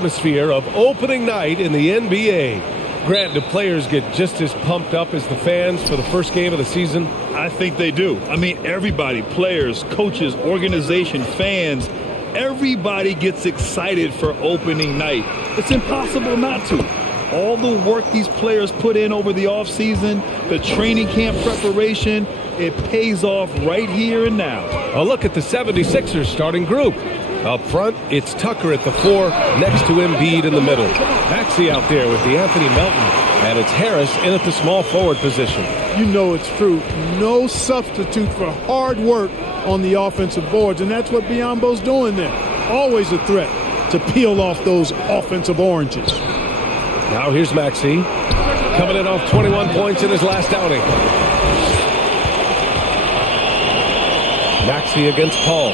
atmosphere of opening night in the NBA. Grant, do players get just as pumped up as the fans for the first game of the season? I think they do. I mean, everybody, players, coaches, organization, fans, everybody gets excited for opening night. It's impossible not to. All the work these players put in over the offseason, the training camp preparation, it pays off right here and now. A look at the 76ers starting group. Up front, it's Tucker at the 4, next to Embiid in the middle. Maxey out there with Anthony Melton, and it's Harris in at the small forward position. You know it's true. No substitute for hard work on the offensive boards, and that's what Biyombo's doing there. Always a threat to peel off those offensive oranges. Now here's Maxey, coming in off 21 points in his last outing. Maxey against Paul.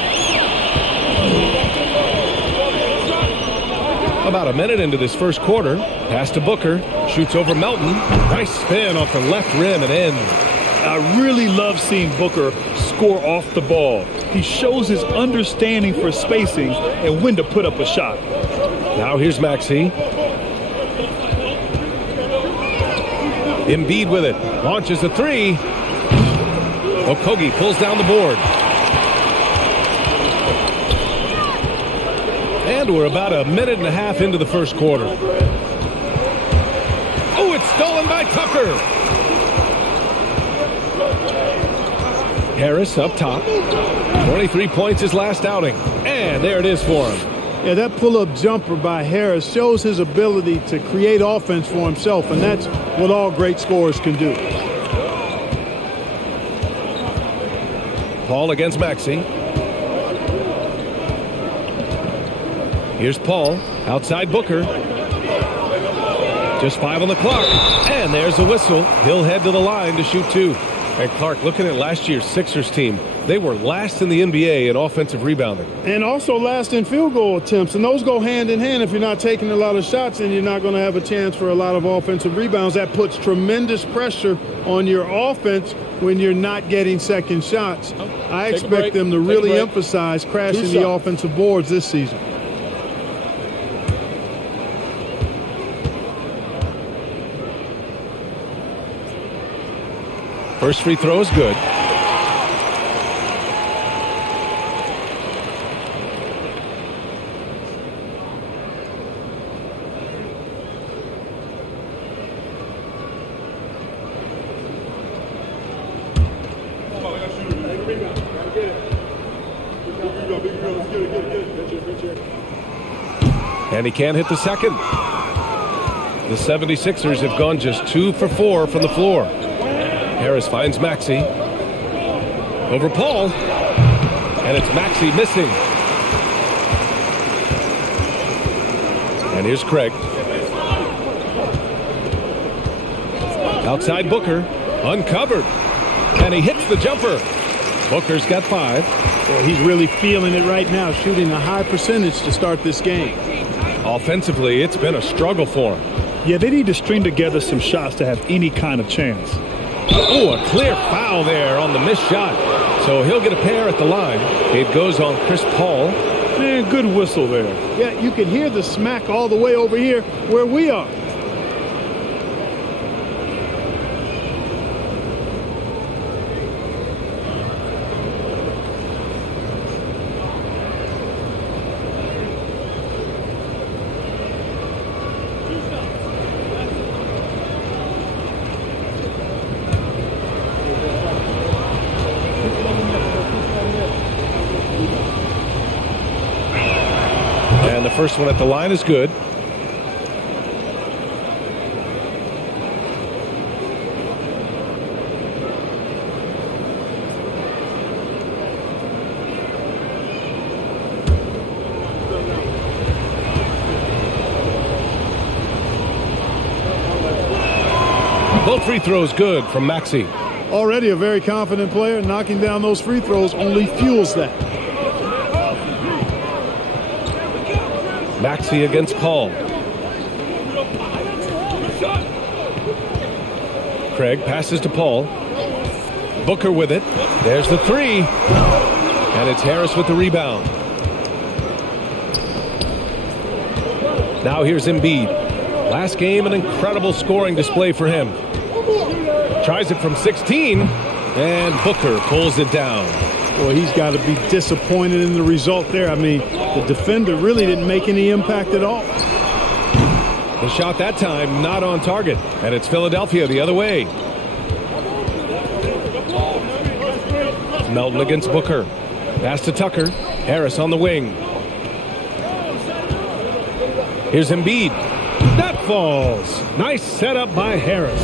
About a minute into this first quarter, pass to Booker, shoots over Melton. Nice spin off the left rim and in. I really love seeing Booker score off the ball. He shows his understanding for spacing and when to put up a shot. Now here's Maxey. Embiid with it, launches a 3. Okogie pulls down the board. And we're about a minute and a half into the first quarter. Oh, it's stolen by Tucker. Harris up top. 23 points his last outing. And there it is for him. Yeah, that pull-up jumper by Harris shows his ability to create offense for himself, and that's what all great scorers can do. Paul against Maxey. Here's Paul, outside Booker. Just 5 on the clock. And there's a whistle. He'll head to the line to shoot 2. And Clark, looking at last year's Sixers team, they were last in the NBA in offensive rebounding. And also last in field goal attempts. And those go hand in hand. If you're not taking a lot of shots, then you're not going to have a chance for a lot of offensive rebounds. That puts tremendous pressure on your offense when you're not getting second shots. I expect them to really emphasize crashing the offensive boards this season. First free throw is good. And he can't hit the second. The 76ers have gone just 2 for 4 from the floor. Harris finds Maxey. Over Paul. And it's Maxey missing. And here's Craig. Outside Booker. Uncovered. And he hits the jumper. Booker's got 5. Well, he's really feeling it right now, shooting a high percentage to start this game. Offensively, it's been a struggle for him. Yeah, they need to string together some shots to have any kind of chance. Oh, a clear foul there on the missed shot. So he'll get a pair at the line. It goes on Chris Paul. Man, good whistle there. Yeah, you can hear the smack all the way over here where we are. First one at the line is good. Both free throws good from Maxey. Already a very confident player. Knocking down those free throws only fuels that. Maxey against Paul. Craig passes to Paul. Booker with it. There's the 3. And it's Harris with the rebound. Now here's Embiid. Last game, an incredible scoring display for him. Tries it from 16, and Booker pulls it down. Boy, he's got to be disappointed in the result there. I mean, the defender really didn't make any impact at all. The shot that time not on target, and it's Philadelphia the other way. Melton against Booker. Pass to Tucker. Harris on the wing. Here's Embiid. That falls. Nice setup by Harris.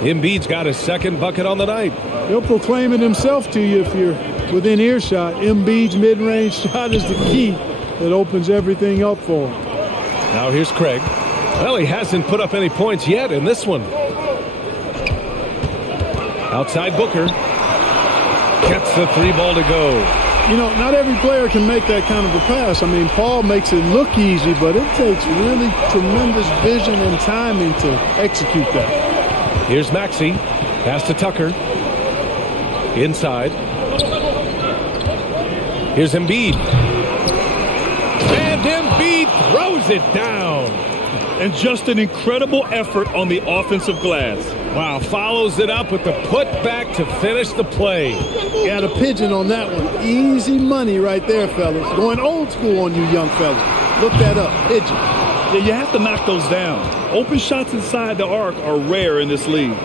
Embiid's got his second bucket on the night. He'll proclaim it himself to you if you're within earshot. Embiid's mid-range shot is the key that opens everything up for him. Now here's Craig. Well, he hasn't put up any points yet in this one. Outside Booker. Gets the three ball to go. You know, not every player can make that kind of a pass. I mean, Paul makes it look easy, but it takes really tremendous vision and timing to execute that. Here's Maxey. Pass to Tucker. Inside. Here's Embiid. And Embiid throws it down. And just an incredible effort on the offensive glass. Wow, follows it up with the putback to finish the play. Got a pigeon on that one. Easy money right there, fellas. Going old school on you young fellas. Look that up. Pigeon. Yeah, you have to knock those down. Open shots inside the arc are rare in this league.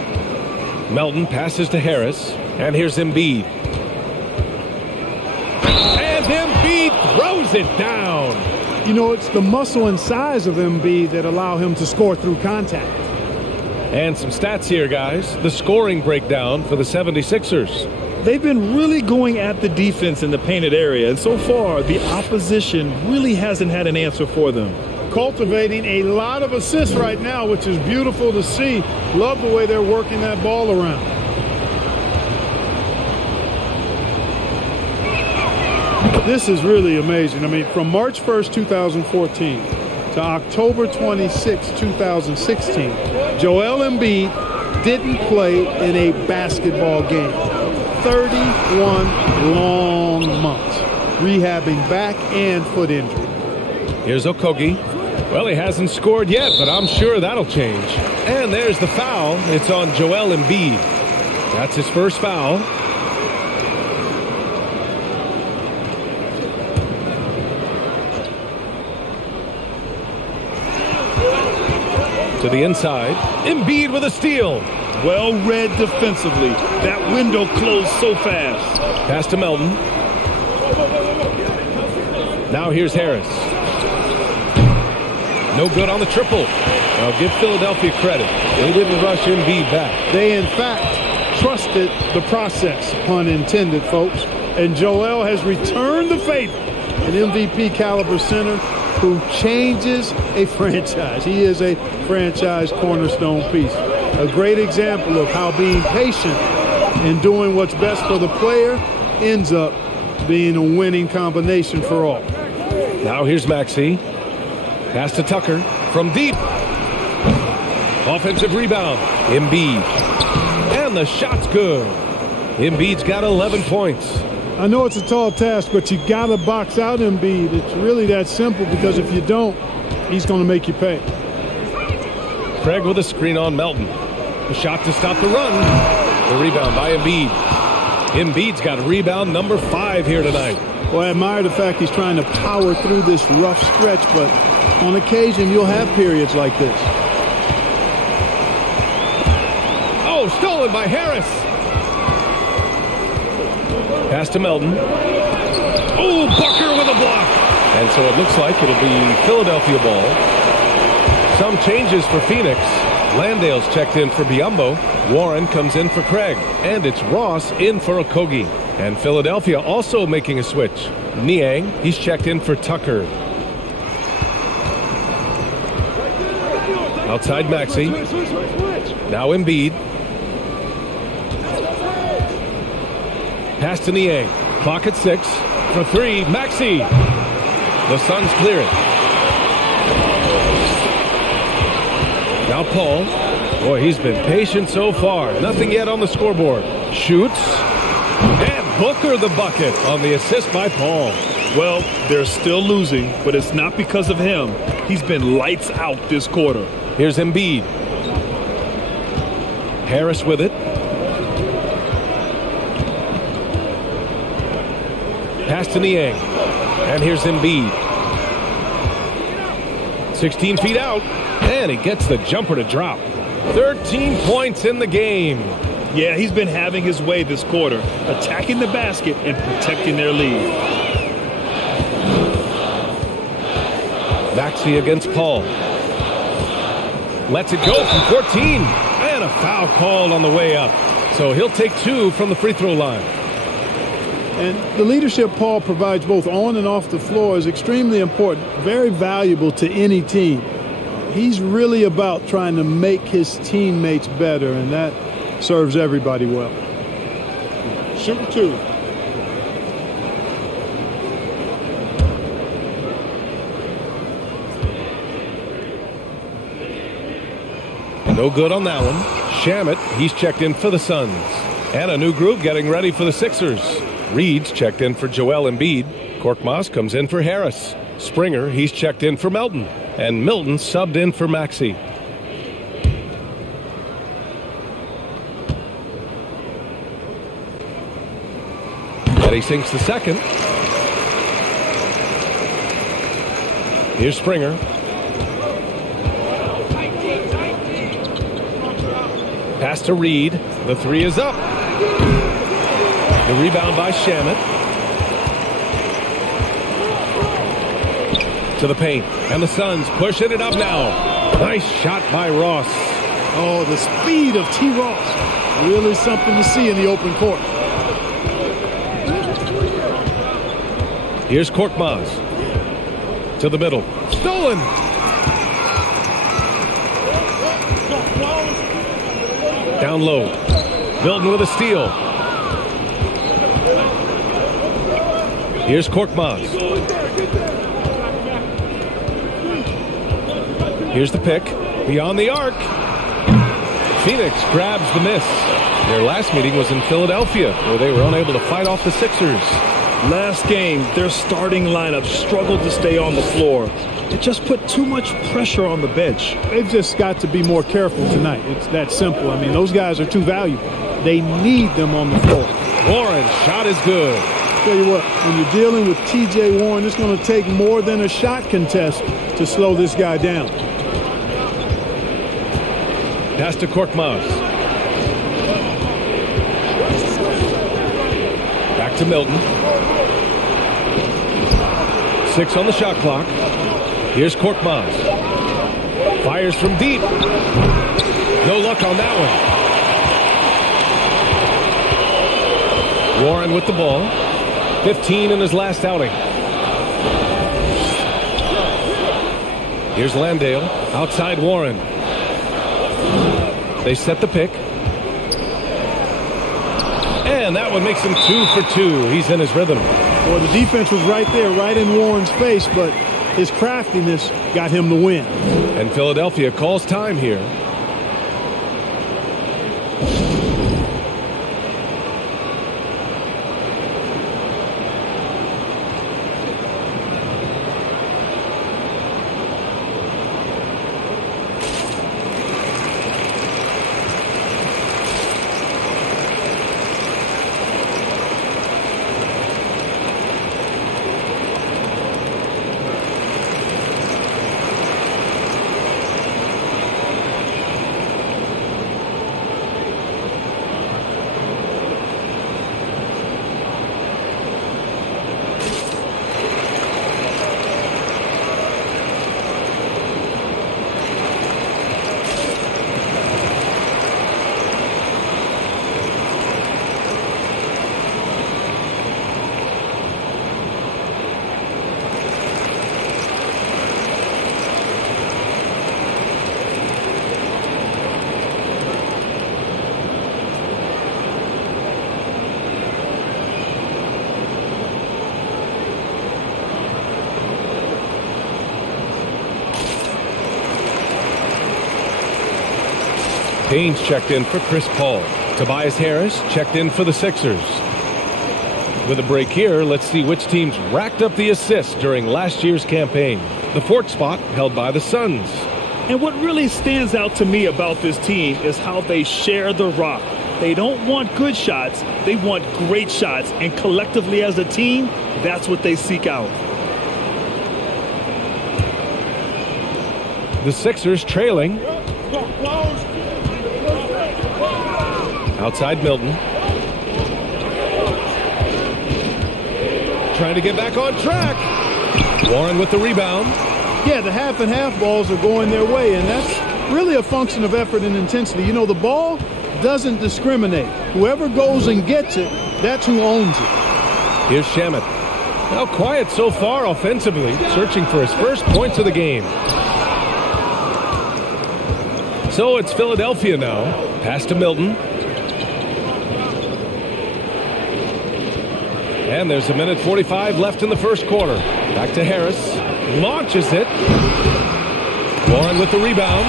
Melton passes to Harris. And here's Embiid. And Embiid throws it down. You know, it's the muscle and size of Embiid that allow him to score through contact. And some stats here, guys. The scoring breakdown for the 76ers. They've been really going at the defense in the painted area, and so far the opposition really hasn't had an answer for them. Cultivating a lot of assists right now, which is beautiful to see. Love the way they're working that ball around. This is really amazing. I mean, from March 1st, 2014 to October 26, 2016, Joel Embiid didn't play in a basketball game. 31 long months rehabbing back and foot injury. Here's Okogie. Well, he hasn't scored yet, but I'm sure that'll change. And there's the foul. It's on Joel Embiid. That's his first foul. To the inside. Embiid with a steal. Well read defensively. That window closed so fast. Pass to Melton. Now here's Harris. No good on the triple. Now give Philadelphia credit. They didn't rush Embiid back. They, in fact, trusted the process, pun intended, folks. And Joel has returned the favor. An MVP caliber center who changes a franchise. He is a franchise cornerstone piece. A great example of how being patient and doing what's best for the player ends up being a winning combination for all. Now here's Maxey. Pass to Tucker from deep. Offensive rebound. Embiid. And the shot's good. Embiid's got 11 points. I know it's a tall task, but you got to box out Embiid. It's really that simple, because if you don't, he's going to make you pay. Craig with a screen on Melton. The shot to stop the run. The rebound by Embiid. Embiid's got rebound number 5 here tonight. Well, I admire the fact he's trying to power through this rough stretch, but on occasion you'll have periods like this. Oh, stolen by Harris. Pass to Melton. Oh, Booker with a block. And so it looks like it'll be Philadelphia ball. Some changes for Phoenix. Landale's checked in for Biyombo. Warren comes in for Craig. And it's Ross in for Okogie. And Philadelphia also making a switch. Niang, he's checked in for Tucker. Outside Maxey. Now Embiid. Pass to Niang. Clock at 6. For 3, Maxey. The Suns clear it. Now Paul. Boy, he's been patient so far. Nothing yet on the scoreboard. Shoots. And Booker the bucket on the assist by Paul. Well, they're still losing, but it's not because of him. He's been lights out this quarter. Here's Embiid. Harris with it. Pass to Niang. And here's Embiid. 16 feet out. And he gets the jumper to drop. 13 points in the game. Yeah, he's been having his way this quarter, attacking the basket and protecting their lead. Maxey against Paul. Lets it go from 14. And a foul called on the way up. So he'll take 2 from the free throw line. And the leadership Paul provides both on and off the floor is extremely important, very valuable to any team. He's really about trying to make his teammates better, and that serves everybody well. Shooting 2. No good on that one. Shamet, he's checked in for the Suns. And a new group getting ready for the Sixers. Reed's checked in for Joel Embiid. Korkmaz comes in for Harris. Springer, he's checked in for Melton. And Milton subbed in for Maxey. And he sinks the second. Here's Springer. Pass to Reed. The 3 is up. The rebound by Shamet. To the paint. And the Suns pushing it up now. Nice shot by Ross. Oh, the speed of T. Ross. Really something to see in the open court. Here's Korkmaz. To the middle. Stolen. Down low. Milton with a steal. Here's Korkmaz. Here's the pick. Beyond the arc. Phoenix grabs the miss. Their last meeting was in Philadelphia, where they were unable to fight off the Sixers. Last game, their starting lineup struggled to stay on the floor. It just put too much pressure on the bench. They've just got to be more careful tonight. It's that simple. I mean, those guys are too valuable. They need them on the floor. Warren's shot is good. Tell you what, when you're dealing with T.J. Warren, it's going to take more than a shot contest to slow this guy down. Pass to Korkmaz. Back to Milton. 6 on the shot clock. Here's Korkmaz. Fires from deep. No luck on that one. Warren with the ball. 15 in his last outing. Here's Landale. Outside Warren. They set the pick. And that one makes him 2 for 2. He's in his rhythm. Well, the defense was right there, right in Warren's face, but his craftiness got him the win. And Philadelphia calls time here. Haynes checked in for Chris Paul. Tobias Harris checked in for the Sixers. With a break here, let's see which teams racked up the assists during last year's campaign. The fourth spot held by the Suns. And what really stands out to me about this team is how they share the rock. They don't want good shots, they want great shots. And collectively as a team, that's what they seek out. The Sixers trailing. Outside Milton. Trying to get back on track. Warren with the rebound. Yeah, the half and half balls are going their way, and that's really a function of effort and intensity. You know, the ball doesn't discriminate. Whoever goes and gets it, that's who owns it. Here's Shamet. Now quiet so far offensively, searching for his first points of the game. So it's Philadelphia now. Pass to Milton. And there's a minute 45 left in the first quarter. Back to Harris. Launches it. Warren with the rebound.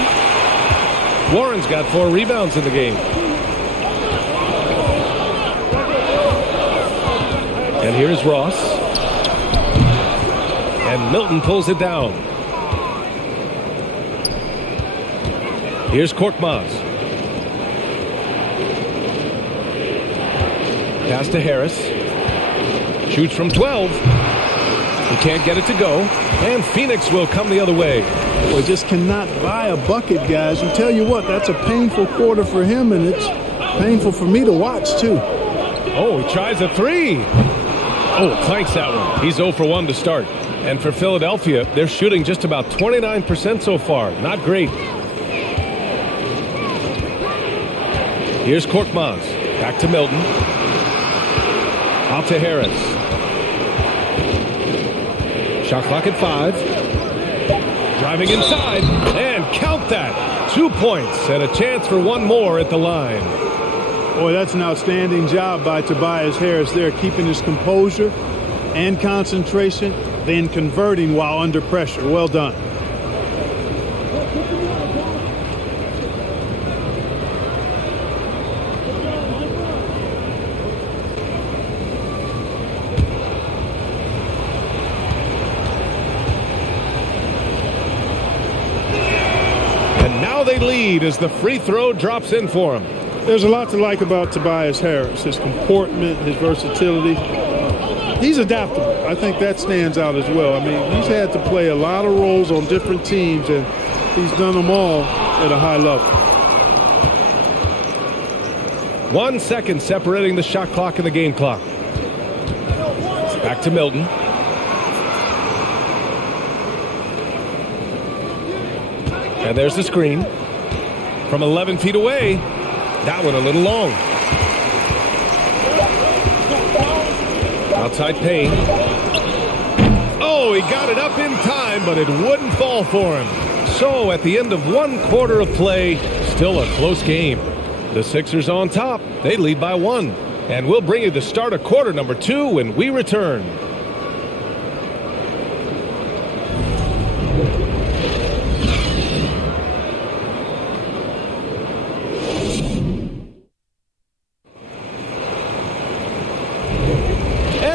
Warren's got 4 rebounds in the game. And here's Ross. And Milton pulls it down. Here's Korkmaz. Pass to Harris. Shoots from 12. He can't get it to go. And Phoenix will come the other way. Boy, just cannot buy a bucket, guys. And tell you what, that's a painful quarter for him, and it's painful for me to watch, too. Oh, he tries a 3. Oh, clanks that one. He's 0 for 1 to start. And for Philadelphia, they're shooting just about 29% so far. Not great. Here's Korkmaz. Back to Milton. Out to Harris. Shot clock at 5. Driving inside. And count that. 2 points and a chance for one more at the line. Boy, that's an outstanding job by Tobias Harris there, keeping his composure and concentration, then converting while under pressure. Well done. They lead as the free throw drops in for him. There's a lot to like about Tobias Harris, his comportment, his versatility. He's adaptable. I think that stands out as well. I mean, he's had to play a lot of roles on different teams, and he's done them all at a high level. 1 second separating the shot clock and the game clock. Back to Milton. And there's the screen. From 11 feet away. That one a little long. Outside Payne. Oh, he got it up in time, but it wouldn't fall for him. So at the end of 1 quarter of play, still a close game. The Sixers on top. They lead by 1. And we'll bring you the start of quarter number 2 when we return.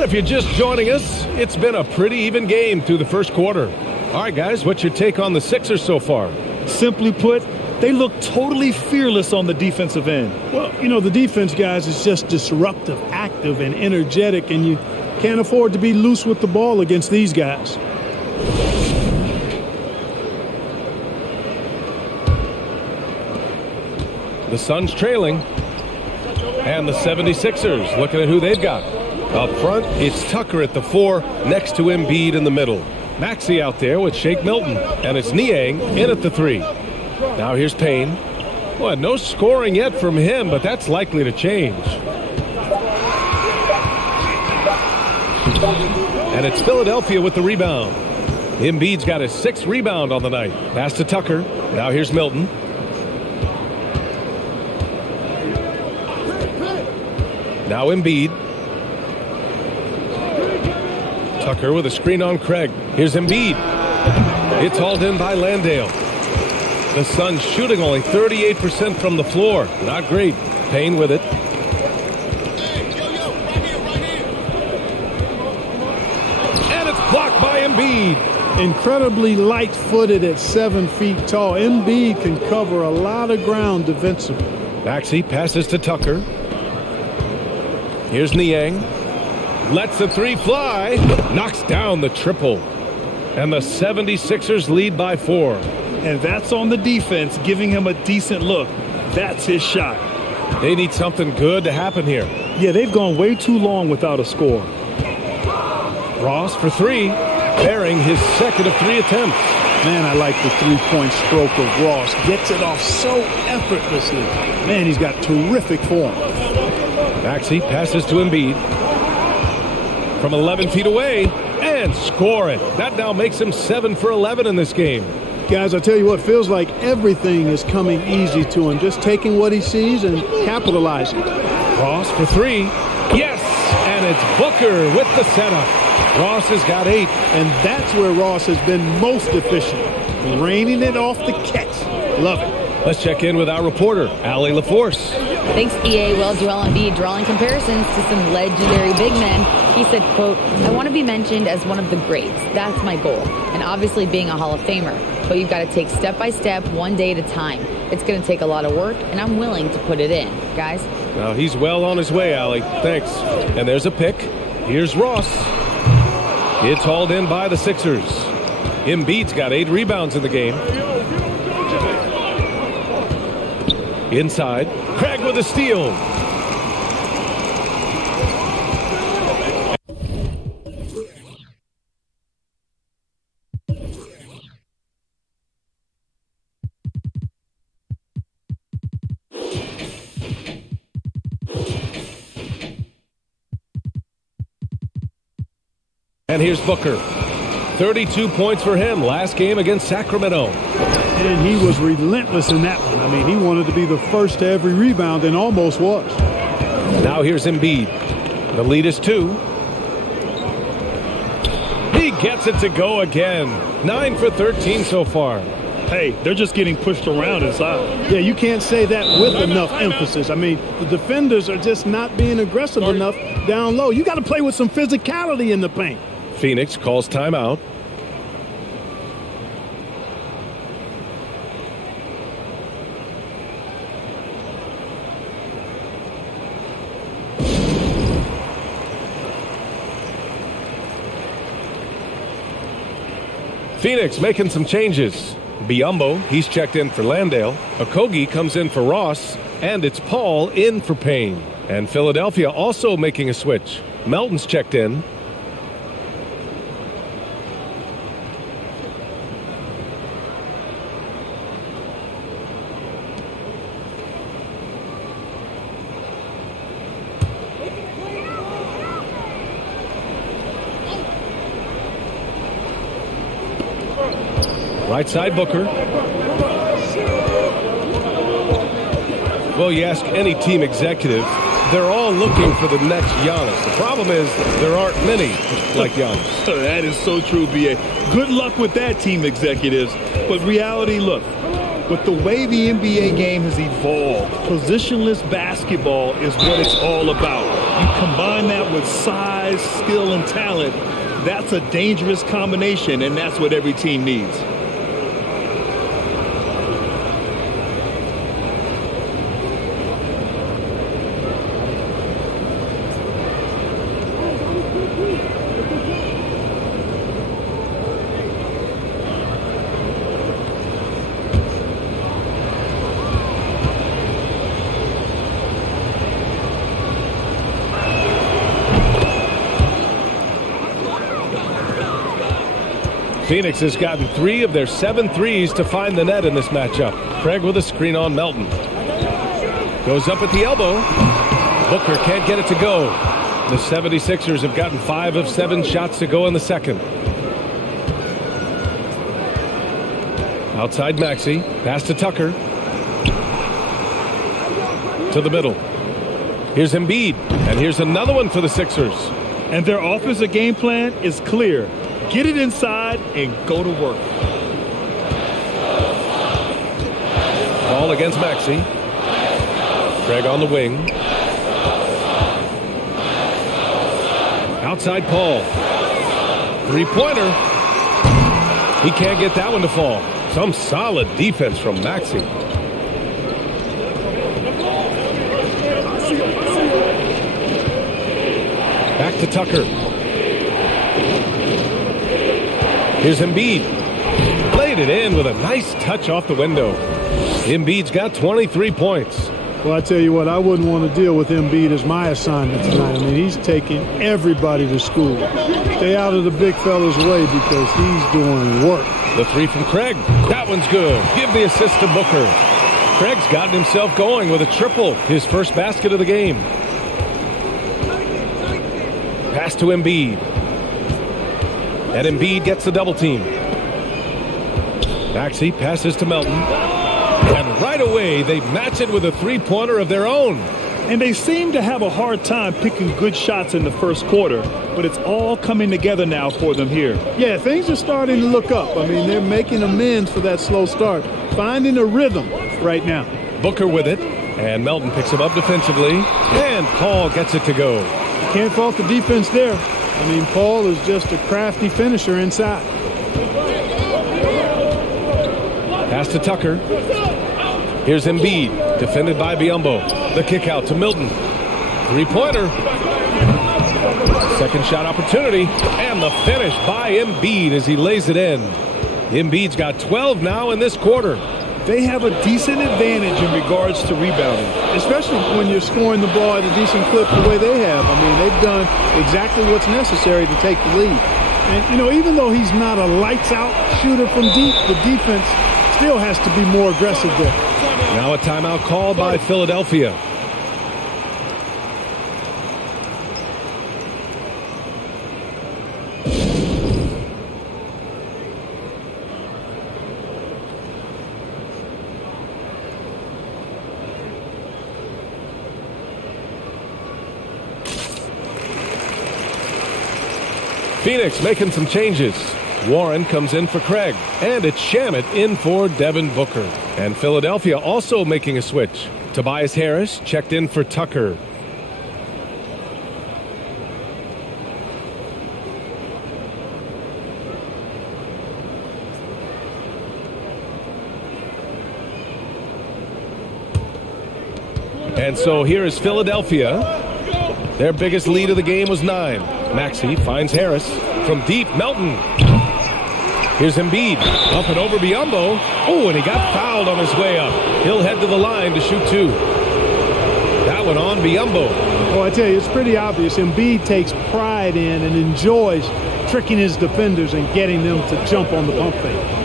If you're just joining us, it's been a pretty even game through the first quarter. All right, guys, what's your take on the Sixers so far? Simply put, they look totally fearless on the defensive end. Well, you know, the defense, guys, is just disruptive, active, and energetic, and you can't afford to be loose with the ball against these guys. The Suns trailing. And the 76ers looking at who they've got. Up front, it's Tucker at the 4, next to Embiid in the middle. Maxey out there with Shake Milton, and it's Niang in at the 3. Now here's Payne. Well, no scoring yet from him, but that's likely to change. And it's Philadelphia with the rebound. Embiid's got his 6th rebound on the night. Pass to Tucker. Now here's Milton. Now Embiid. Tucker with a screen on Craig. Here's Embiid. It's hauled in by Landale. The Suns shooting only 38% from the floor. Not great. Payne with it. Embiid, incredibly light-footed at 7 feet tall. Embiid can cover a lot of ground defensively. Maxey passes to Tucker. Here's Niang. Lets the three fly. Knocks down the triple. And the 76ers lead by 4. And that's on the defense, giving him a decent look. That's his shot. They need something good to happen here. Yeah, they've gone way too long without a score. Ross for 3, bearing his second of 3 attempts. Man, I like the three-point stroke of Ross. Gets it off so effortlessly. Man, he's got terrific form. Maxey passes to Embiid. From 11 feet away, and score it. That now makes him 7 for 11 in this game. Guys, I tell you what, feels like everything is coming easy to him. Just taking what he sees and capitalizing. Ross for 3. Yes! And it's Booker with the setup. Ross has got 8. And that's where Ross has been most efficient. Raining it off the catch. Love it. Let's check in with our reporter, Allie LaForce. Thanks, EA. Well, Joel Embiid drawing comparisons to some legendary big men. He said, quote, "I want to be mentioned as one of the greats. That's my goal. And obviously being a Hall of Famer. But you've got to take step by step, one day at a time. It's going to take a lot of work, and I'm willing to put it in. Guys?" Now he's well on his way, Allie. Thanks. And there's a pick. Here's Ross. It's hauled in by the Sixers. Embiid's got 8 rebounds in the game. Inside, Craig with a steal. And here's Booker. 32 points for him last game against Sacramento. And he was relentless in that one. I mean, he wanted to be the first to every rebound and almost was. Now here's Embiid. The lead is 2. He gets it to go again. 9 for 13 so far. Hey, they're just getting pushed around inside. Yeah, you can't say that with enough emphasis. I mean, the defenders are just not being aggressive enough down low. You got to play with some physicality in the paint. Phoenix calls timeout. Phoenix making some changes. Biyombo, he's checked in for Landale. Okogie comes in for Ross. And it's Paul in for Payne. And Philadelphia also making a switch. Melton's checked in. Right side, Booker. Well, you ask any team executive, they're all looking for the next Giannis. The problem is there aren't many like Giannis. That is so true, B.A. Good luck with that, team executives. But reality, look, with the way the NBA game has evolved, positionless basketball is what it's all about. You combine that with size, skill, and talent, that's a dangerous combination, and that's what every team needs. Phoenix has gotten 3 of their 7 threes to find the net in this matchup. Craig with a screen on Melton. Goes up at the elbow. Booker can't get it to go. The 76ers have gotten 5 of 7 shots to go in the second. Outside Maxey. Pass to Tucker. To the middle. Here's Embiid. And here's another one for the Sixers. And their offensive game plan is clear. Get it inside and go to work. Ball against Maxey. Craig on the wing. Outside Paul. Three-pointer. He can't get that one to fall. Some solid defense from Maxey. Back to Tucker. Here's Embiid. Played it in with a nice touch off the window. Embiid's got 23 points. Well, I tell you what, I wouldn't want to deal with Embiid as my assignment tonight. I mean, he's taking everybody to school. Stay out of the big fella's way because he's doing work. The three from Craig. That one's good. Give the assist to Booker. Craig's gotten himself going with a triple. His first basket of the game. Pass to Embiid. And Embiid gets the double team. Maxey passes to Melton. And right away, they match it with a three-pointer of their own. And they seem to have a hard time picking good shots in the first quarter, but it's all coming together now for them here. Yeah, things are starting to look up. I mean, they're making amends for that slow start, finding a rhythm right now. Booker with it, and Melton picks him up defensively, and Paul gets it to go. Can't fault the defense there. I mean, Paul is just a crafty finisher inside. Pass to Tucker. Here's Embiid, defended by Biyombo. The kick out to Milton. Three-pointer. Second shot opportunity. And the finish by Embiid as he lays it in. Embiid's got 12 now in this quarter. They have a decent advantage in regards to rebounding. Especially when you're scoring the ball at a decent clip the way they have. I mean, they've done exactly what's necessary to take the lead. And, you know, even though he's not a lights-out shooter from deep, the defense still has to be more aggressive there. Now a timeout called by Philadelphia. Phoenix making some changes. Warren comes in for Craig, and it's Shamet in for Devin Booker. And Philadelphia also making a switch. Tobias Harris checked in for Tucker. And so here is Philadelphia. Their biggest lead of the game was 9. Maxey finds Harris from deep. Melton. Here's Embiid. Up and over Biyombo. Oh, and he got fouled on his way up. He'll head to the line to shoot 2. That one on Biyombo. Oh, I tell you, it's pretty obvious. Embiid takes pride in and enjoys tricking his defenders and getting them to jump on the pump fake.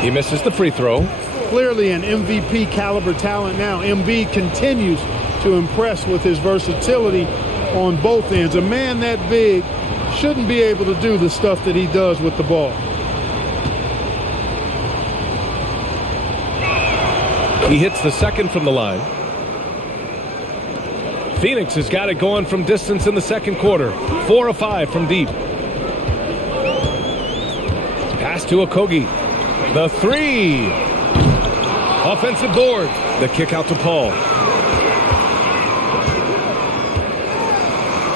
He misses the free throw. Clearly an MVP caliber talent now. Embiid continues to impress with his versatility on both ends. A man that big shouldn't be able to do the stuff that he does with the ball. He hits the second from the line. Phoenix has got it going from distance in the second quarter. 4 of 5 from deep. Pass to Okogie. The 3. Offensive board. The kick out to Paul.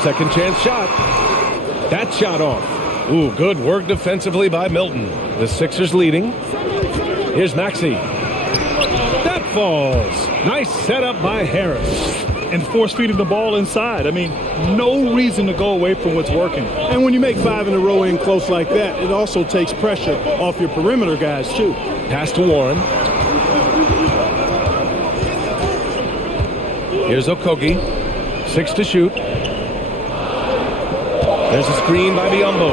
Second chance shot. That shot off. Ooh, good work defensively by Milton. The Sixers leading. Here's Maxey. That falls. Nice setup by Harris. And force feeding the ball inside. I mean, no reason to go away from what's working. And when you make 5 in a row in close like that, it also takes pressure off your perimeter guys, too. Pass to Warren. Here's Okogie. 6 to shoot. There's a screen by Biyombo.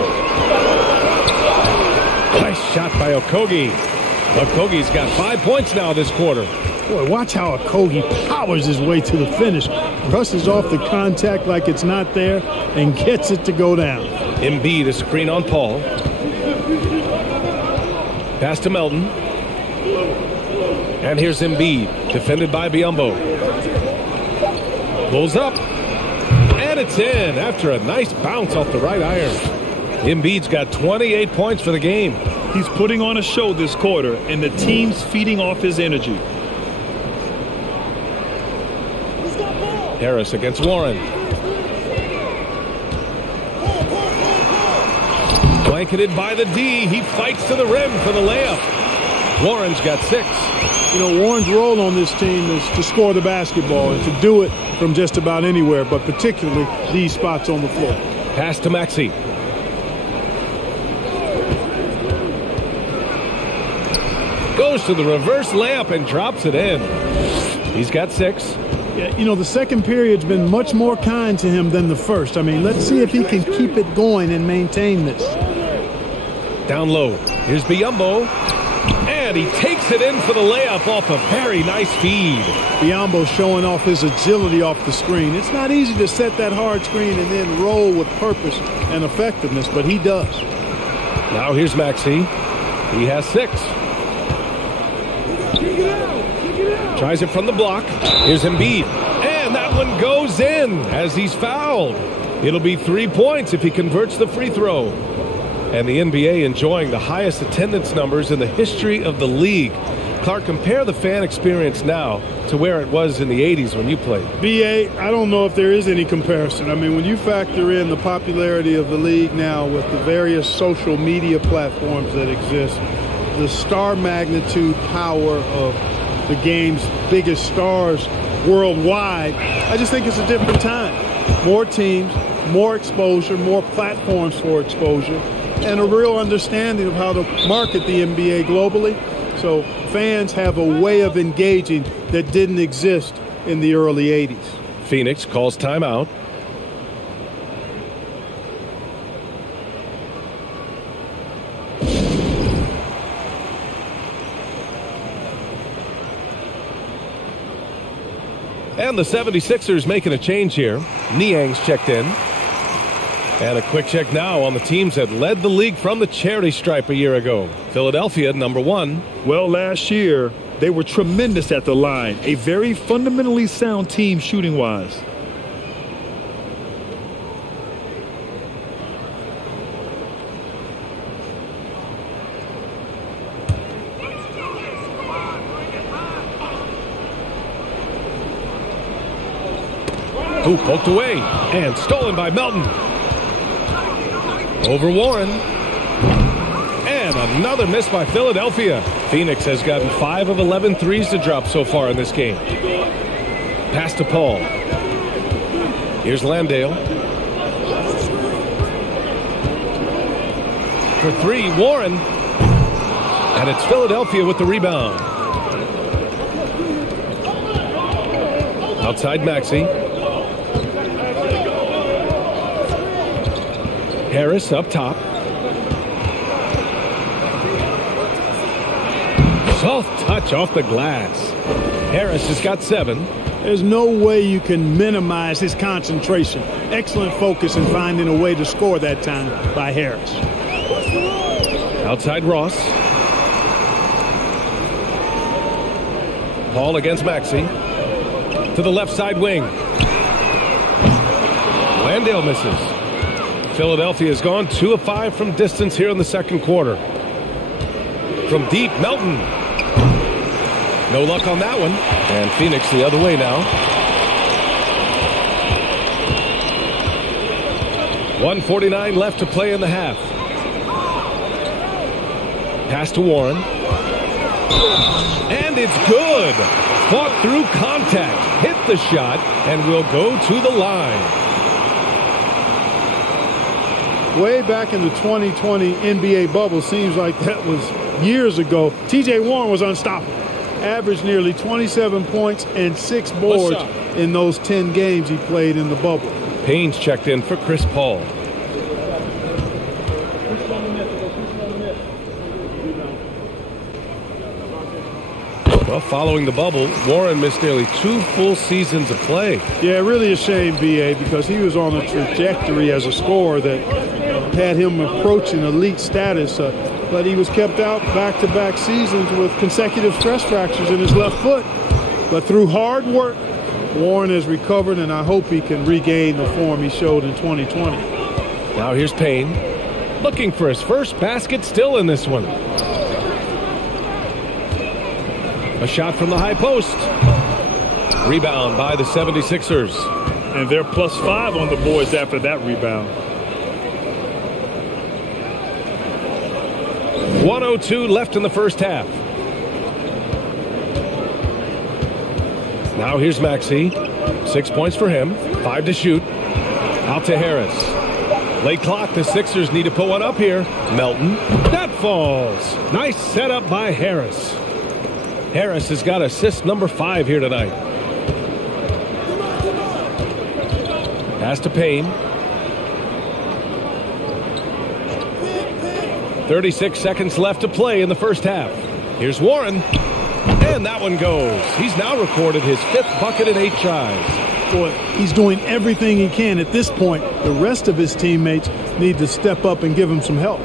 Nice shot by Okogie. Okogie's got 5 points now this quarter. Boy, watch how Okogie powers his way to the finish. Rushes off the contact like it's not there and gets it to go down. Embiid, a screen on Paul. Pass to Melton. And here's Embiid, defended by Biyombo. Pulls up. And it's in after a nice bounce off the right iron. Embiid's got 28 points for the game. He's putting on a show this quarter, and the team's feeding off his energy. Harris against Warren. Blanketed by the D. He fights to the rim for the layup. Warren's got 6. You know, Warren's role on this team is to score the basketball and to do it from just about anywhere, but particularly these spots on the floor. Pass to Maxey. Goes to the reverse layup and drops it in. He's got 6. Yeah, you know, the second period's been much more kind to him than the first. I mean, let's see if he can keep it going and maintain this. Down low. Here's Biyombo. And he takes it in for the layup off a very nice feed. Biyombo showing off his agility off the screen. It's not easy to set that hard screen and then roll with purpose and effectiveness, but he does. Now here's Maxey. He has 6. Tries it from the block. Here's Embiid. And that one goes in as he's fouled. It'll be 3 points if he converts the free throw. And the NBA enjoying the highest attendance numbers in the history of the league. Clark, compare the fan experience now to where it was in the 80s when you played. B.A., I don't know if there is any comparison. I mean, when you factor in the popularity of the league now with the various social media platforms that exist, the star magnitude power of the game's biggest stars worldwide, I just think it's a different time. More teams, more exposure, more platforms for exposure, and a real understanding of how to market the NBA globally. So fans have a way of engaging that didn't exist in the early 80s. Phoenix calls timeout. And the 76ers making a change here. Niang's checked in. And a quick check now on the teams that led the league from the charity stripe a year ago. Philadelphia, number 1. Well, last year, they were tremendous at the line. A very fundamentally sound team shooting-wise. Who poked away and stolen by Melton. Over Warren. And another miss by Philadelphia. Phoenix has gotten 5 of 11 threes to drop so far in this game. Pass to Paul. Here's Landale. For 3, Warren. And it's Philadelphia with the rebound. Outside Maxey. Harris up top. Soft touch off the glass. Harris has got 7. There's no way you can minimize his concentration. Excellent focus in finding a way to score that time by Harris. Outside Ross. Paul against Maxey. To the left side wing. Landale misses. Philadelphia has gone 2 of 5 from distance here in the second quarter. From deep, Melton. No luck on that one. And Phoenix the other way now. 1:49 left to play in the half. Pass to Warren. And it's good. Fought through contact. Hit the shot and will go to the line. Way back in the 2020 NBA bubble, seems like that was years ago. T.J. Warren was unstoppable. Averaged nearly 27 points and 6 boards in those 10 games he played in the bubble. Payne's checked in for Chris Paul. Well, following the bubble, Warren missed nearly 2 full seasons of play. Yeah, really a shame, B.A., because he was on a trajectory as a scorer that had him approaching elite status, but he was kept out back-to-back seasons with consecutive stress fractures in his left foot. But through hard work, Warren has recovered, and I hope he can regain the form he showed in 2020. Now here's Payne. looking for his first basket still in this one. A shot from the high post. Rebound by the 76ers. And they're +5 on the boards after that rebound. 1:02 left in the first half. Now here's Maxey. 6 points for him. 5 to shoot. Out to Harris. Late clock. The Sixers need to put one up here. Melton. That falls. Nice setup by Harris. Harris has got assist number 5 here tonight. Pass to Payne. 36 seconds left to play in the first half. Here's Warren. And that one goes. He's now recorded his 5th bucket in 8 tries. Boy, he's doing everything he can at this point. The rest of his teammates need to step up and give him some help.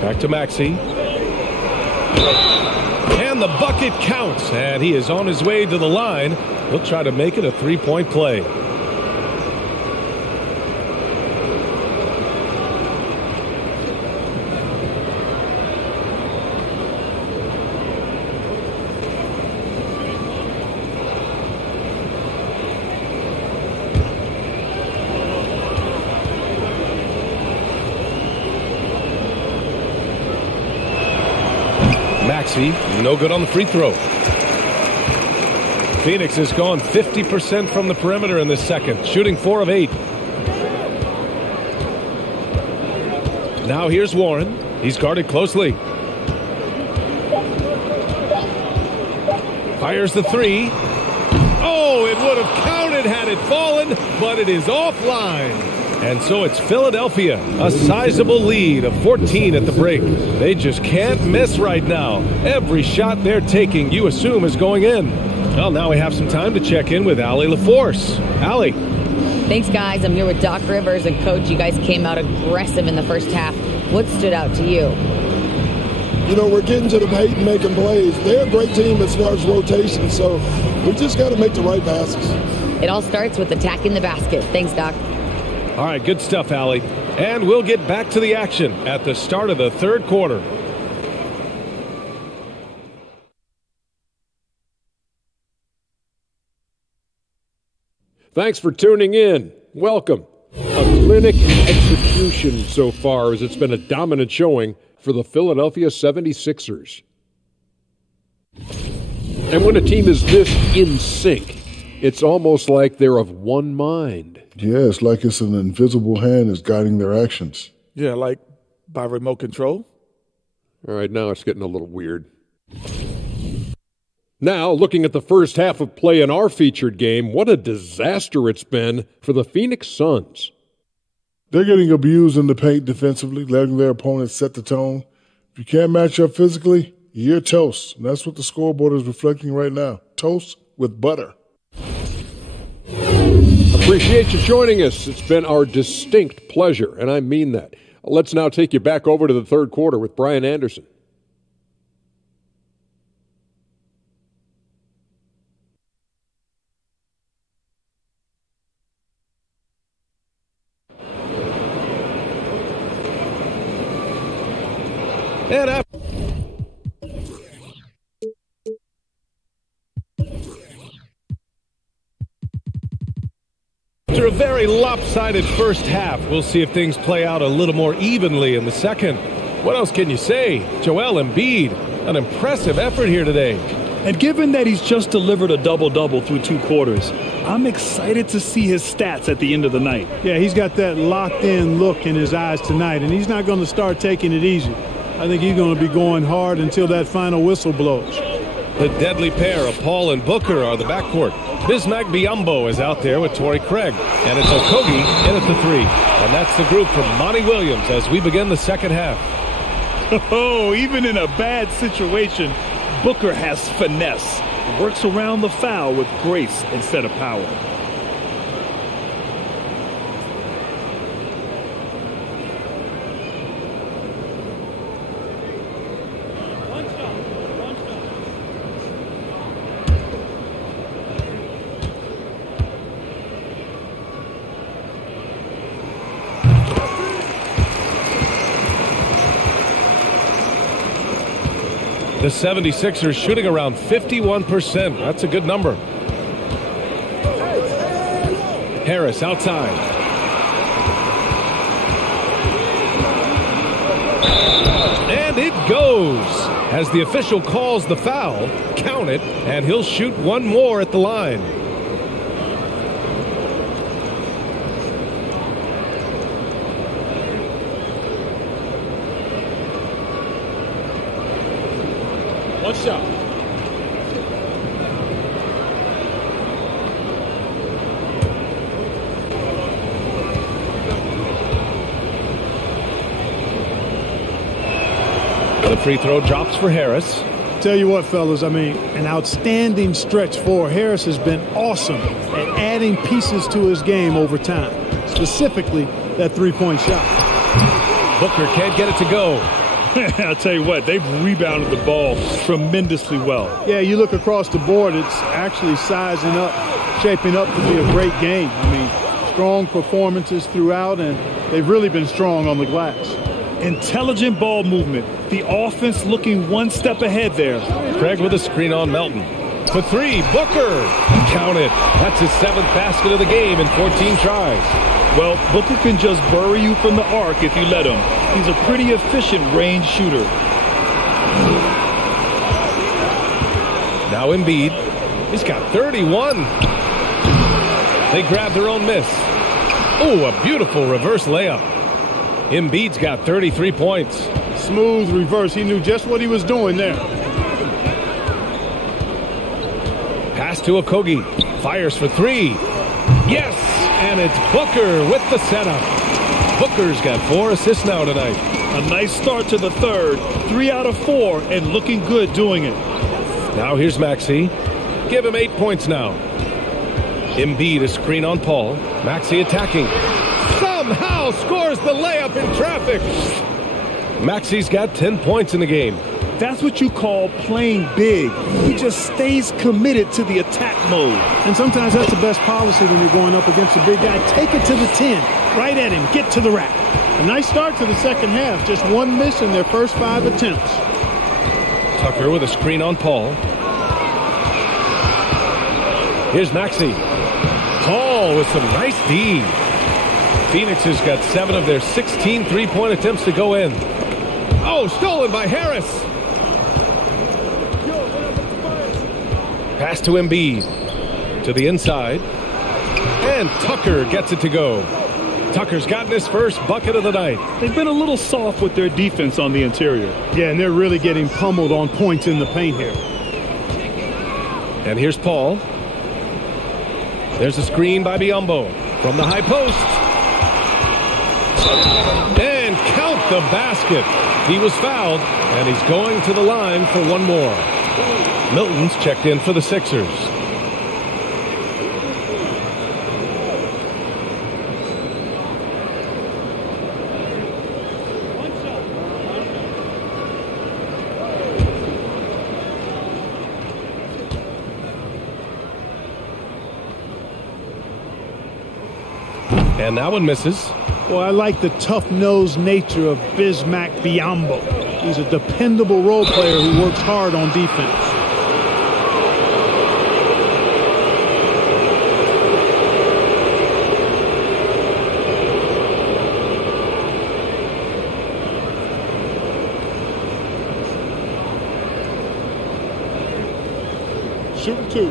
Back to Maxey. And the bucket counts. And he is on his way to the line. He'll try to make it a 3-point play. No good on the free throw. Phoenix has gone 50% from the perimeter in this second, shooting 4 of 8. Now here's Warren. He's guarded closely. Fires the 3. Oh, it would have counted had it fallen, but it is offline. And so it's Philadelphia, a sizable lead of 14 at the break. They just can't miss right now. Every shot they're taking, you assume, is going in. Well, now we have some time to check in with Allie LaForce. Allie. Thanks, guys. I'm here with Doc Rivers. And, Coach, you guys came out aggressive in the first half. What stood out to you? You know, we're getting to the paint and making plays. They're a great team as far as rotation, so we just got to make the right passes. It all starts with attacking the basket. Thanks, Doc. All right, good stuff, Allie. And we'll get back to the action at the start of the third quarter. Thanks for tuning in. Welcome. A clinic execution so far, as it's been a dominant showing for the Philadelphia 76ers. And when a team is this in sync, it's almost like they're of one mind. Yeah, it's like it's an invisible hand is guiding their actions. Yeah, like by remote control. All right, now it's getting a little weird. Now, looking at the first half of play in our featured game, what a disaster it's been for the Phoenix Suns. They're getting abused in the paint defensively, letting their opponents set the tone. If you can't match up physically, you're toast. And that's what the scoreboard is reflecting right now. Toast with butter. Appreciate you joining us. It's been our distinct pleasure, and I mean that. Let's now take you back over to the third quarter with Brian Anderson. And up. After a very lopsided first half, we'll see if things play out a little more evenly in the second. What else can you say? Joel Embiid, an impressive effort here today. And given that he's just delivered a double-double through 2 quarters, I'm excited to see his stats at the end of the night. Yeah, he's got that locked-in look in his eyes tonight, and he's not going to start taking it easy. I think he's going to be going hard until that final whistle blows. The deadly pair of Paul and Booker are the backcourt. Bismack Biyombo is out there with Torrey Craig. And it's Okogie in at the 3. And that's the group from Monty Williams as we begin the second half. Oh, even in a bad situation, Booker has finesse. Works around the foul with grace instead of power. The 76ers shooting around 51%. That's a good number. Harris outside. And it goes. As the official calls the foul, count it, and he'll shoot one more at the line. One shot. The free throw drops for Harris. Tell you what, fellas, I mean, an outstanding stretch for Harris has been awesome at adding pieces to his game over time, specifically that three-point shot. Booker can't get it to go. I'll tell you what, they've rebounded the ball tremendously well. Yeah, you look across the board, it's actually sizing up, shaping up to be a great game. I mean, strong performances throughout, and they've really been strong on the glass. Intelligent ball movement. The offense looking one step ahead there. Craig with a screen on Melton. For three, Booker. Count it. That's his 7th basket of the game in 14 tries. Well, Booker can just bury you from the arc if you let him. He's a pretty efficient range shooter. Now Embiid. He's got 31. They grab their own miss. Oh, a beautiful reverse layup. Embiid's got 33 points. Smooth reverse. He knew just what he was doing there. Pass to Okogie. Fires for three. Yes! And it's Booker with the setup. Booker's got 4 assists now tonight. A nice start to the third. 3 out of 4 and looking good doing it. Now here's Maxey. Give him 8 points now. Embiid a screen on Paul. Maxey attacking. Somehow scores the layup in traffic. Maxey's got 10 points in the game. That's what you call playing big. He just stays committed to the attack mode. And sometimes that's the best policy when you're going up against a big guy. Take it to the 10. Right at him. Get to the rack. A nice start to the second half. Just one miss in their first 5 attempts. Tucker with a screen on Paul. Here's Maxey. Paul with some nice D. Phoenix has got 7 of their 16 three-point attempts to go in. Oh, stolen by Harris. Pass to Embiid. To the inside. And Tucker gets it to go. Tucker's gotten his first bucket of the night. They've been a little soft with their defense on the interior. Yeah, and they're really getting pummeled on points in the paint here. And here's Paul. There's a screen by Biyombo from the high post. And count the basket. He was fouled, and he's going to the line for one more. Milton's checked in for the Sixers. And that one misses. Well, I like the tough-nosed nature of Bismack Biyombo. He's a dependable role player who works hard on defense. Shooting 2.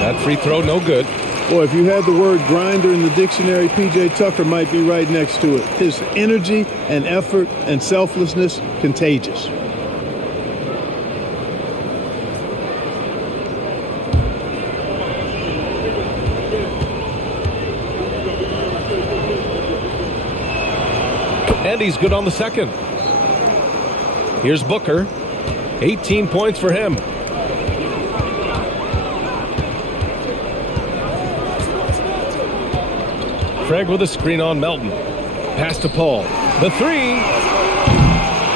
That free throw, no good. Boy, if you had the word grinder in the dictionary, P.J. Tucker might be right next to it. His energy and effort and selflessness, contagious. And he's good on the second. Here's Booker. 18 points for him. Craig with a screen on Melton. Pass to Paul. The three.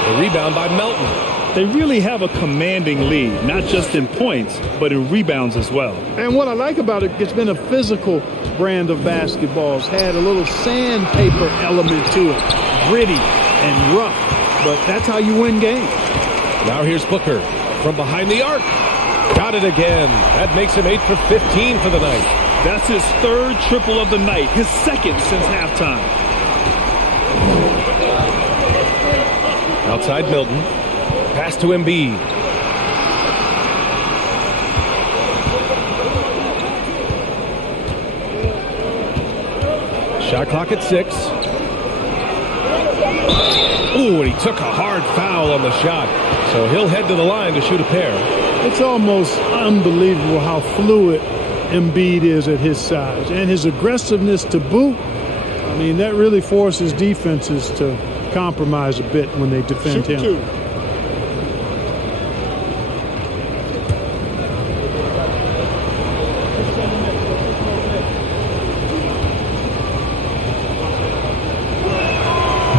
The rebound by Melton. They really have a commanding lead, not just in points, but in rebounds as well. And what I like about it, it's been a physical brand of basketball. It's had a little sandpaper element to it, gritty and rough, but that's how you win games. Now here's Booker from behind the arc. Got it again. That makes him 8 for 15 for the night. That's his third triple of the night, his second since halftime. Outside Milton. Pass to Embiid. Shot clock at 6. Ooh, and he took a hard foul on the shot. So he'll head to the line to shoot a pair. It's almost unbelievable how fluid Embiid is at his size. And his aggressiveness to boot, I mean, that really forces defenses to compromise a bit when they defend him. Two.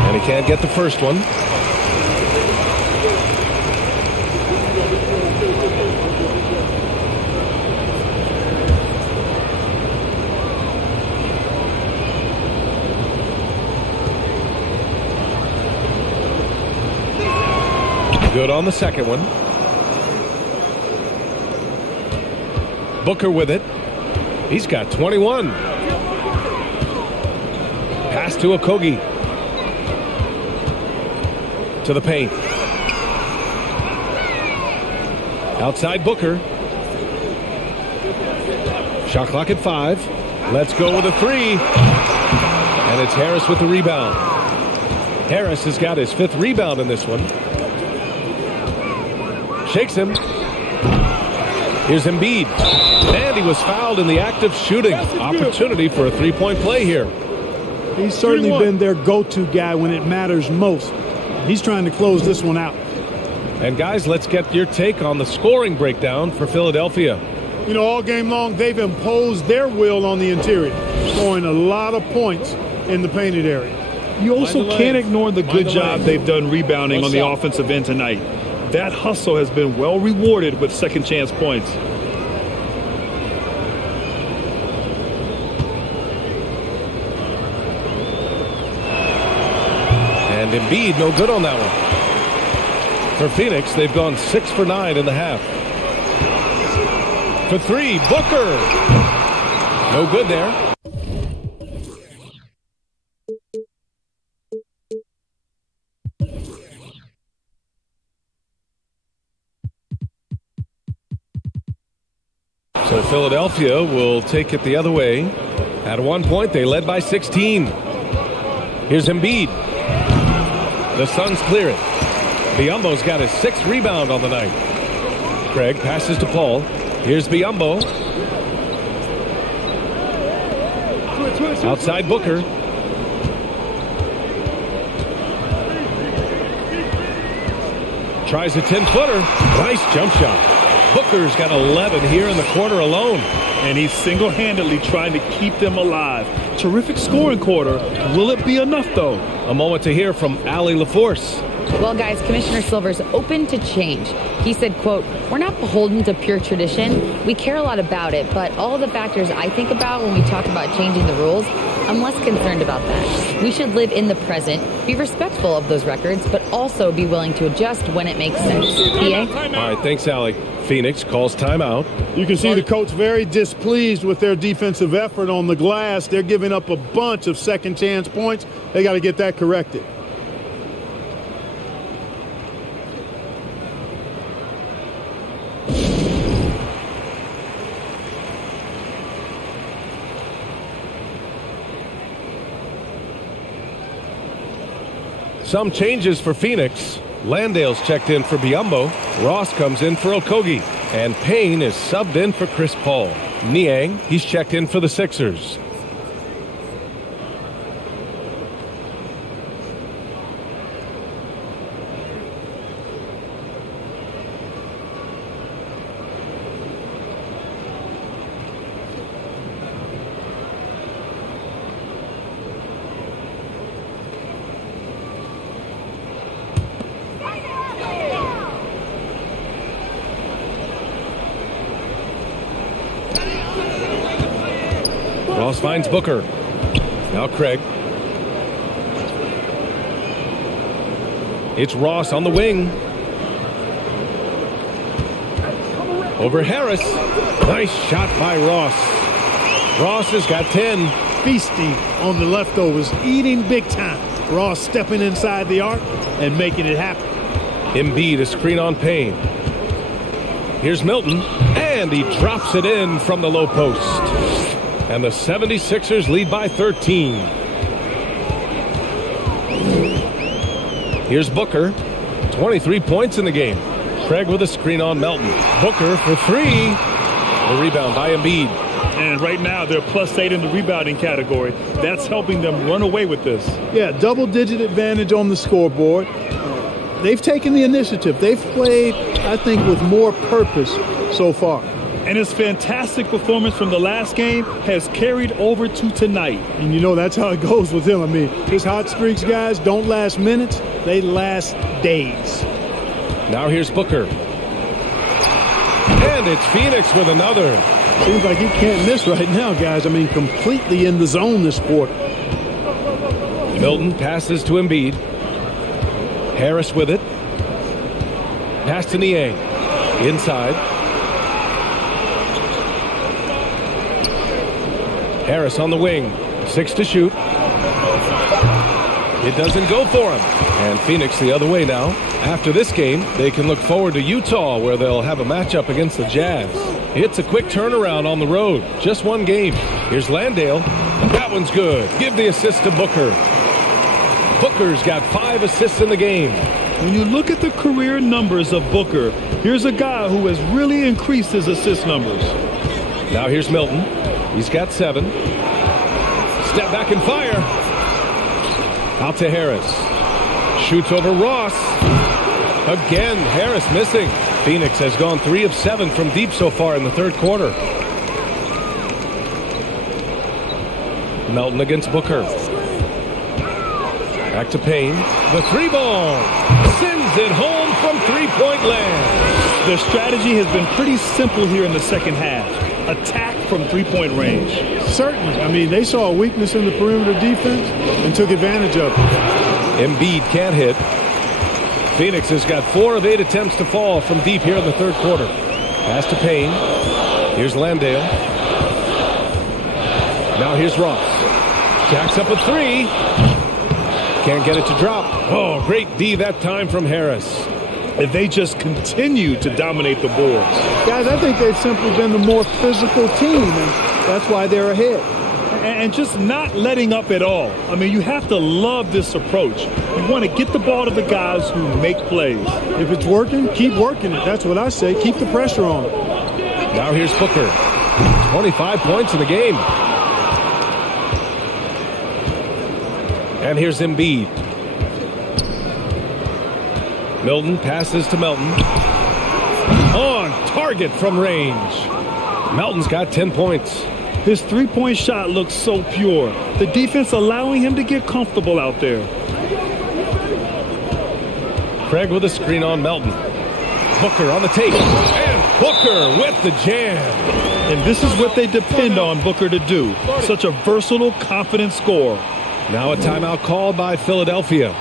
And he can't get the first one. Good on the second one. Booker with it. He's got 21. Pass to Okogie. To the paint. Outside Booker. Shot clock at 5. Let's go with a 3. And it's Harris with the rebound. Harris has got his 5th rebound in this one. Shakes him. Here's Embiid. And he was fouled in the act of shooting. Opportunity for a 3-point play here. He's certainly been their go-to guy when it matters most. He's trying to close this one out. And guys, let's get your take on the scoring breakdown for Philadelphia. You know, all game long, they've imposed their will on the interior, scoring a lot of points in the painted area. You also can't ignore the good job they've done rebounding on the offensive end tonight. That hustle has been well rewarded with second chance points. And Embiid, no good on that one. For Phoenix, they've gone 6 for 9 in the half. For 3, Booker. No good there. So Philadelphia will take it the other way. At one point, they led by 16. Here's Embiid. The Suns clear it. Biyombo's got his 6th rebound on the night. Craig passes to Paul. Here's Biyombo. Outside Booker. Tries a 10-footer. Nice jump shot. Booker's got 11 here in the quarter alone. And he's single-handedly trying to keep them alive. Terrific scoring quarter. Will it be enough, though? A moment to hear from Allie LaForce. Well, guys, Commissioner Silver's open to change. He said, quote, "We're not beholden to pure tradition. We care a lot about it, but all the factors I think about when we talk about changing the rules, I'm less concerned about that. We should live in the present, be respectful of those records, but also be willing to adjust when it makes sense." PA? All right, thanks, Allie. Phoenix calls timeout. You can see the coach very displeased with their defensive effort on the glass. They're giving up a bunch of second chance points. They got to get that corrected. Some changes for Phoenix. Landale's checked in for Biyombo. Ross comes in for Okogie. And Payne is subbed in for Chris Paul. Niang, he's checked in for the Sixers. Ross finds Booker. Now Craig. It's Ross on the wing. Over Harris. Nice shot by Ross. Ross has got 10. Feasting on the leftovers, eating big time. Ross stepping inside the arc and making it happen. Embiid, a screen on Payne. Here's Milton, and he drops it in from the low post. And the 76ers lead by 13. Here's Booker, 23 points in the game. Craig with a screen on Melton. Booker for three. The rebound by Embiid. And right now they're +8 in the rebounding category. That's helping them run away with this. Yeah, double-digit advantage on the scoreboard. They've taken the initiative. They've played, I think, with more purpose so far. And his fantastic performance from the last game has carried over to tonight. And you know that's how it goes with him. I mean, his hot streaks, guys, don't last minutes. They last days. Now here's Booker. And it's Phoenix with another. Seems like he can't miss right now, guys. I mean, completely in the zone this quarter. Milton passes to Embiid. Harris with it. Pass to Niang. Inside. Harris on the wing. 6 to shoot. It doesn't go for him. And Phoenix the other way now. After this game, they can look forward to Utah, where they'll have a matchup against the Jazz. It's a quick turnaround on the road. Just one game. Here's Landale. That one's good. Give the assist to Booker. Booker's got 5 assists in the game. When you look at the career numbers of Booker, here's a guy who has really increased his assist numbers. Now here's Milton. He's got 7. Step back and fire. Out to Harris. Shoots over Ross. Again, Harris missing. Phoenix has gone 3 of 7 from deep so far in the third quarter. Melton against Booker. Back to Payne. The 3-ball. Sends it home from three-point land. Their strategy has been pretty simple here in the second half. Attack from three-point range. Certainly. I mean, they saw a weakness in the perimeter defense and took advantage of it. Embiid can't hit. Phoenix has got 4 of 8 attempts to fall from deep here in the third quarter. Pass to Payne. Here's Landale. Now here's Ross. Jacks up a 3. Can't get it to drop. Oh, great D that time from Harris. And they just continue to dominate the boards. Guys, I think they've simply been the more physical team, and that's why they're ahead. And just not letting up at all. I mean, you have to love this approach. You want to get the ball to the guys who make plays. If it's working, keep working it. That's what I say. Keep the pressure on. Now here's Booker. 25 points in the game. And here's Embiid. Milton passes to Melton. On target from range. Melton's got 10 points. His three-point shot looks so pure. The defense allowing him to get comfortable out there. Craig with a screen on Melton. Booker on the tape. And Booker with the jam. And this is what they depend on Booker to do. Such a versatile, confident scorer. Now a timeout called by Philadelphia.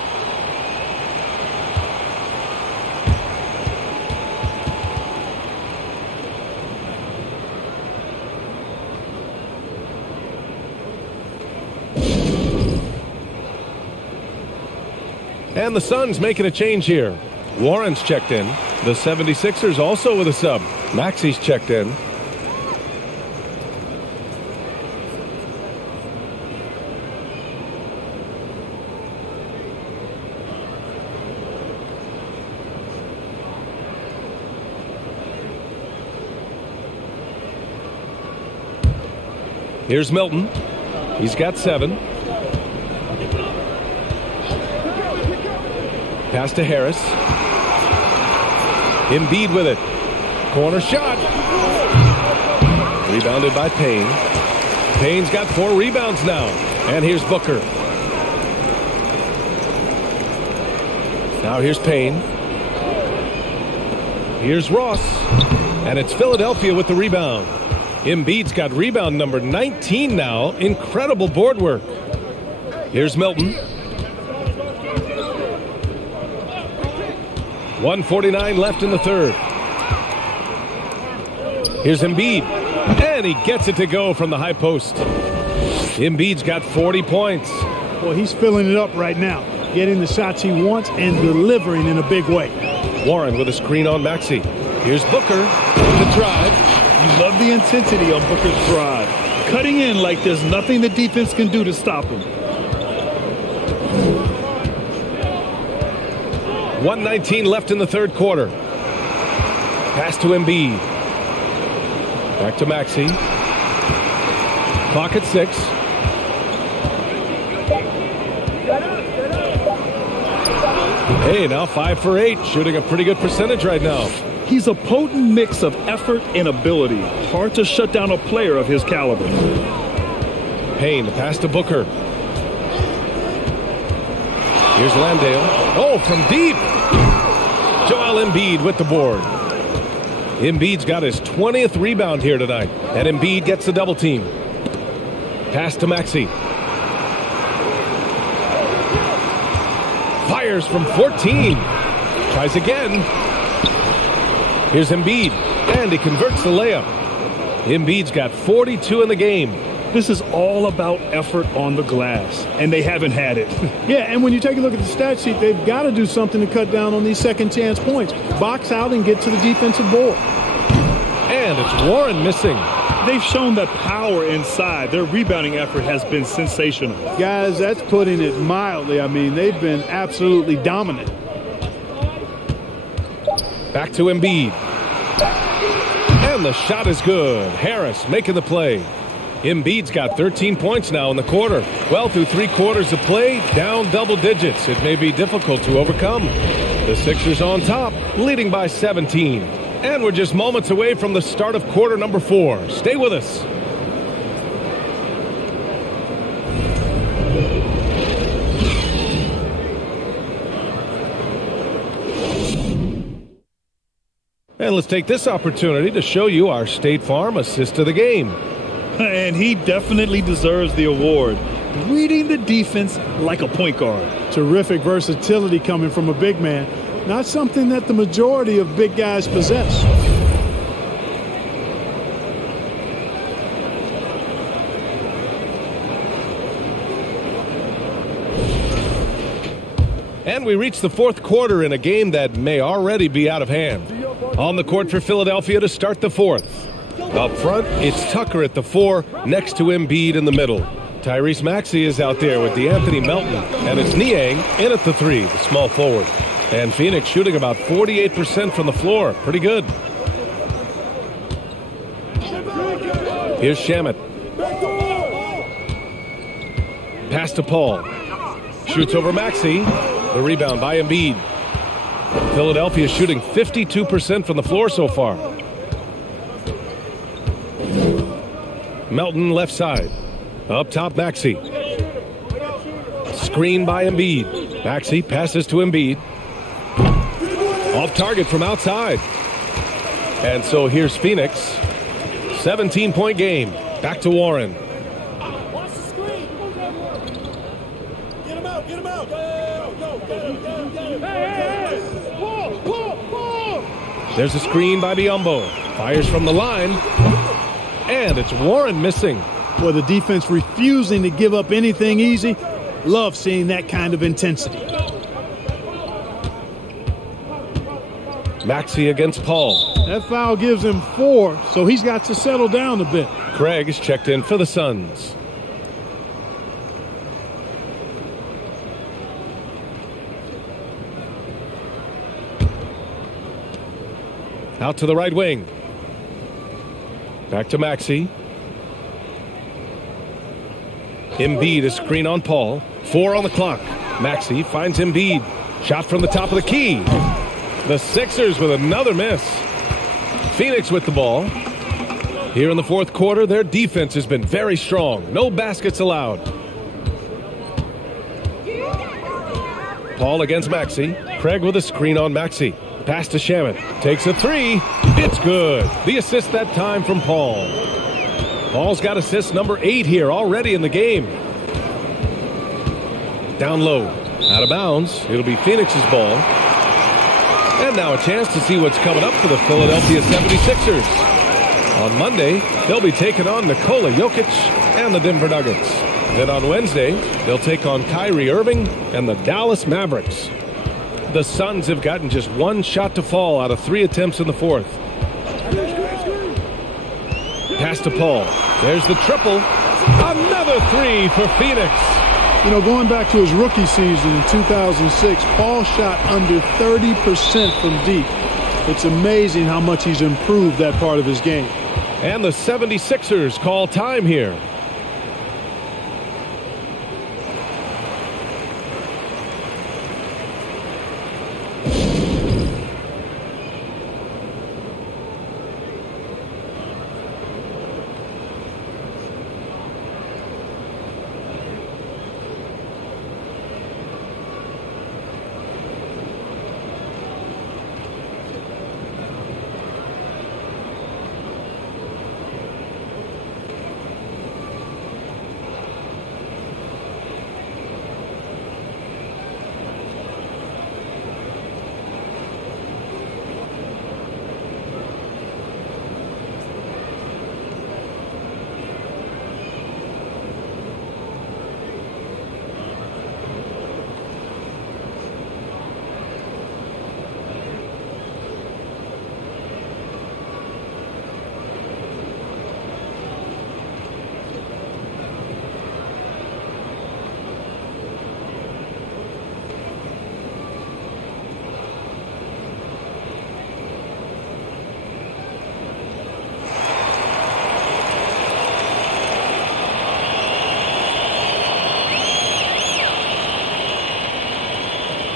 And the Suns making a change here. Warren's checked in. The 76ers also with a sub. Maxi's checked in. Here's Milton. He's got 7. Pass to Harris. Embiid with it. Corner shot. Rebounded by Payne. Payne's got 4 rebounds now. And here's Booker. Now here's Payne. Here's Ross. And it's Philadelphia with the rebound. Embiid's got rebound number 19 now. Incredible board work. Here's Milton. 1:49 left in the third. Here's Embiid. And he gets it to go from the high post. Embiid's got 40 points. Well, he's filling it up right now, getting the shots he wants and delivering in a big way. Warren with a screen on Maxey. Here's Booker with the drive. You love the intensity on Booker's drive. Cutting in like there's nothing the defense can do to stop him. 1:19 left in the third quarter. Pass to Embiid. Back to Maxey. Clock at 6. Hey, now 5 for 8. Shooting a pretty good percentage right now. He's a potent mix of effort and ability. Hard to shut down a player of his caliber. Payne, the pass to Booker. Here's Landale. Oh, from deep. Joel Embiid with the board. Embiid's got his 20th rebound here tonight. And Embiid gets the double team. Pass to Maxey. Fires from 14. Tries again. Here's Embiid. And he converts the layup. Embiid's got 42 in the game. This is all about effort on the glass, and they haven't had it. Yeah, and when you take a look at the stat sheet, they've got to do something to cut down on these second chance points. Box out and get to the defensive board. And it's Warren missing. They've shown that power inside. Their rebounding effort has been sensational. Guys, that's putting it mildly. I mean, they've been absolutely dominant. Back to Embiid. And the shot is good. Harris making the play. Embiid's got 13 points now in the quarter. Well, through 3 quarters of play, down double digits. It may be difficult to overcome. The Sixers on top, leading by 17. And we're just moments away from the start of quarter number 4. Stay with us. And let's take this opportunity to show you our State Farm assist of the game. And he definitely deserves the award. Reading the defense like a point guard. Terrific versatility coming from a big man. Not something that the majority of big guys possess. And we reach the fourth quarter in a game that may already be out of hand. On the court for Philadelphia to start the fourth. Up front, it's Tucker at the 4, next to Embiid in the middle. Tyrese Maxey is out there with DeAnthony Melton, and it's Niang in at the 3, the small forward. And Phoenix shooting about 48% from the floor. Pretty good. Here's Shamet. Pass to Paul. Shoots over Maxey. The rebound by Embiid. Philadelphia shooting 52% from the floor so far. Melton left side. Up top, Maxey. Screen by Embiid. Maxey passes to Embiid. Off target from outside. And so here's Phoenix. 17-point game. Back to Warren. Watch the screen. Get him out. Get him out. There's a screen by Biyombo. Fires from the line. And it's Warren missing. For the defense refusing to give up anything easy. Love seeing that kind of intensity. Maxey against Paul. That foul gives him 4, so he's got to settle down a bit. Craig is checked in for the Suns. Out to the right wing. Back to Maxey. Embiid is screen on Paul. 4 on the clock. Maxey finds Embiid. Shot from the top of the key. The Sixers with another miss. Phoenix with the ball. Here in the fourth quarter, their defense has been very strong. No baskets allowed. Paul against Maxey. Craig with a screen on Maxey. Pass to Shamet. Takes a 3. It's good. The assist that time from Paul. Paul's got assist number 8 here already in the game. Down low. Out of bounds. It'll be Phoenix's ball. And now a chance to see what's coming up for the Philadelphia 76ers. On Monday, they'll be taking on Nikola Jokic and the Denver Nuggets. Then on Wednesday, they'll take on Kyrie Irving and the Dallas Mavericks. The Suns have gotten just one shot to fall out of 3 attempts in the fourth. Pass to Paul. There's the triple. Another 3 for Phoenix. You know, going back to his rookie season in 2006, Paul shot under 30% from deep. It's amazing how much he's improved that part of his game. And the 76ers call time here.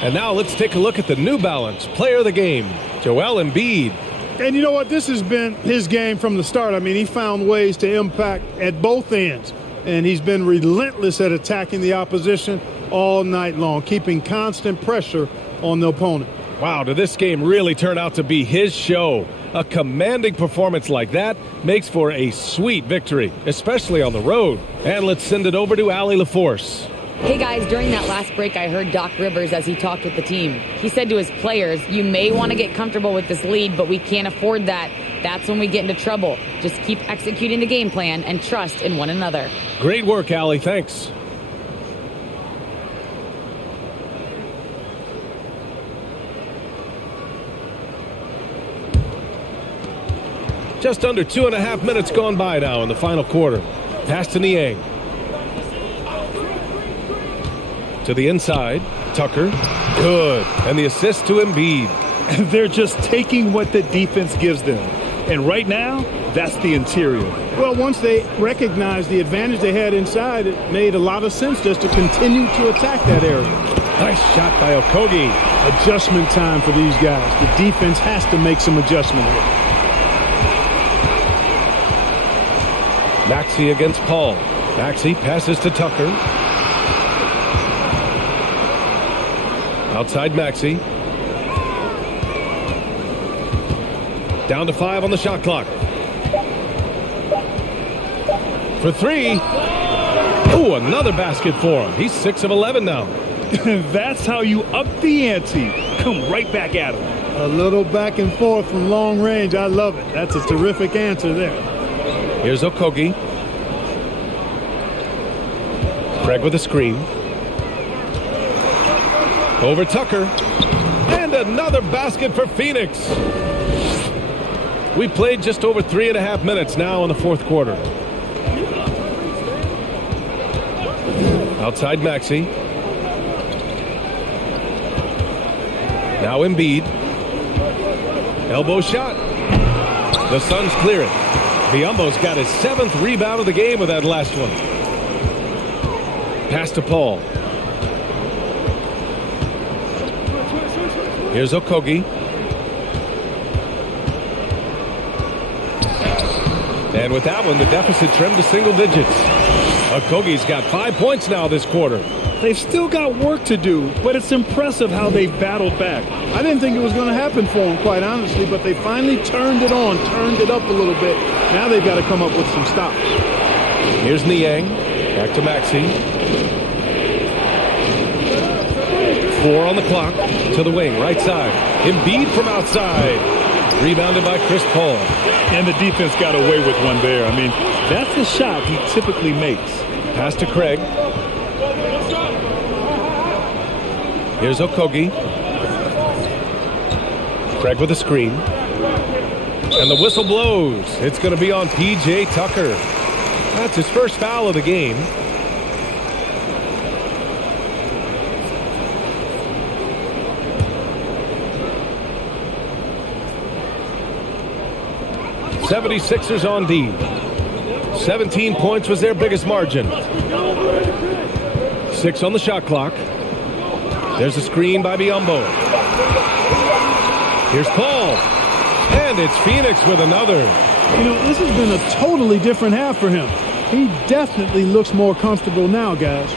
And now let's take a look at the New Balance player of the game, Joel Embiid. And you know what? This has been his game from the start. I mean, he found ways to impact at both ends. And he's been relentless at attacking the opposition all night long, keeping constant pressure on the opponent. Wow, did this game really turn out to be his show? A commanding performance like that makes for a sweet victory, especially on the road. And let's send it over to Allie LaForce. Hey guys, during that last break, I heard Doc Rivers as he talked with the team. He said to his players, you may want to get comfortable with this lead, but we can't afford that. That's when we get into trouble. Just keep executing the game plan and trust in one another. Great work, Allie. Thanks. Just under 2.5 minutes gone by now in the final quarter. Pass to Niang. To the inside, Tucker, good, and the assist to Embiid. They're just taking what the defense gives them. And right now, that's the interior. Well, once they recognized the advantage they had inside, it made a lot of sense just to continue to attack that area. Nice shot by Okogie. Adjustment time for these guys. The defense has to make some adjustment here. Maxey against Paul. Maxey passes to Tucker. Outside Maxey. Down to 5 on the shot clock. For 3. Ooh, another basket for him. He's 6 of 11 now. That's how you up the ante. Come right back at him. A little back and forth from long range. I love it. That's a terrific answer there. Here's Okogie. Craig with a screen. Over Tucker. And another basket for Phoenix. We played just over 3.5 minutes now in the fourth quarter. Outside Maxey. Now Embiid. Elbow shot. The Suns clear it. Biyombo's got his 7th rebound of the game with that last one. Pass to Paul. Here's Okogie. And with that one, the deficit trimmed to single digits. Okogie's got 5 points now this quarter. They've still got work to do, but it's impressive how they've battled back. I didn't think it was going to happen for them, quite honestly, but they finally turned it on, turned it up a little bit. Now they've got to come up with some stops. Here's Niang. Back to Maxey. 4 on the clock. To the wing, right side. Embiid from outside. Rebounded by Chris Paul. And the defense got away with one there. I mean, that's the shot he typically makes. Pass to Craig. Here's Okogie. Craig with a screen. And the whistle blows. It's going to be on P.J. Tucker. That's his first foul of the game. '76ers on D. 17 points was their biggest margin. 6 on the shot clock. There's a screen by Biyombo. Here's Paul. And it's Phoenix with another. You know, this has been a totally different half for him. He definitely looks more comfortable now, guys.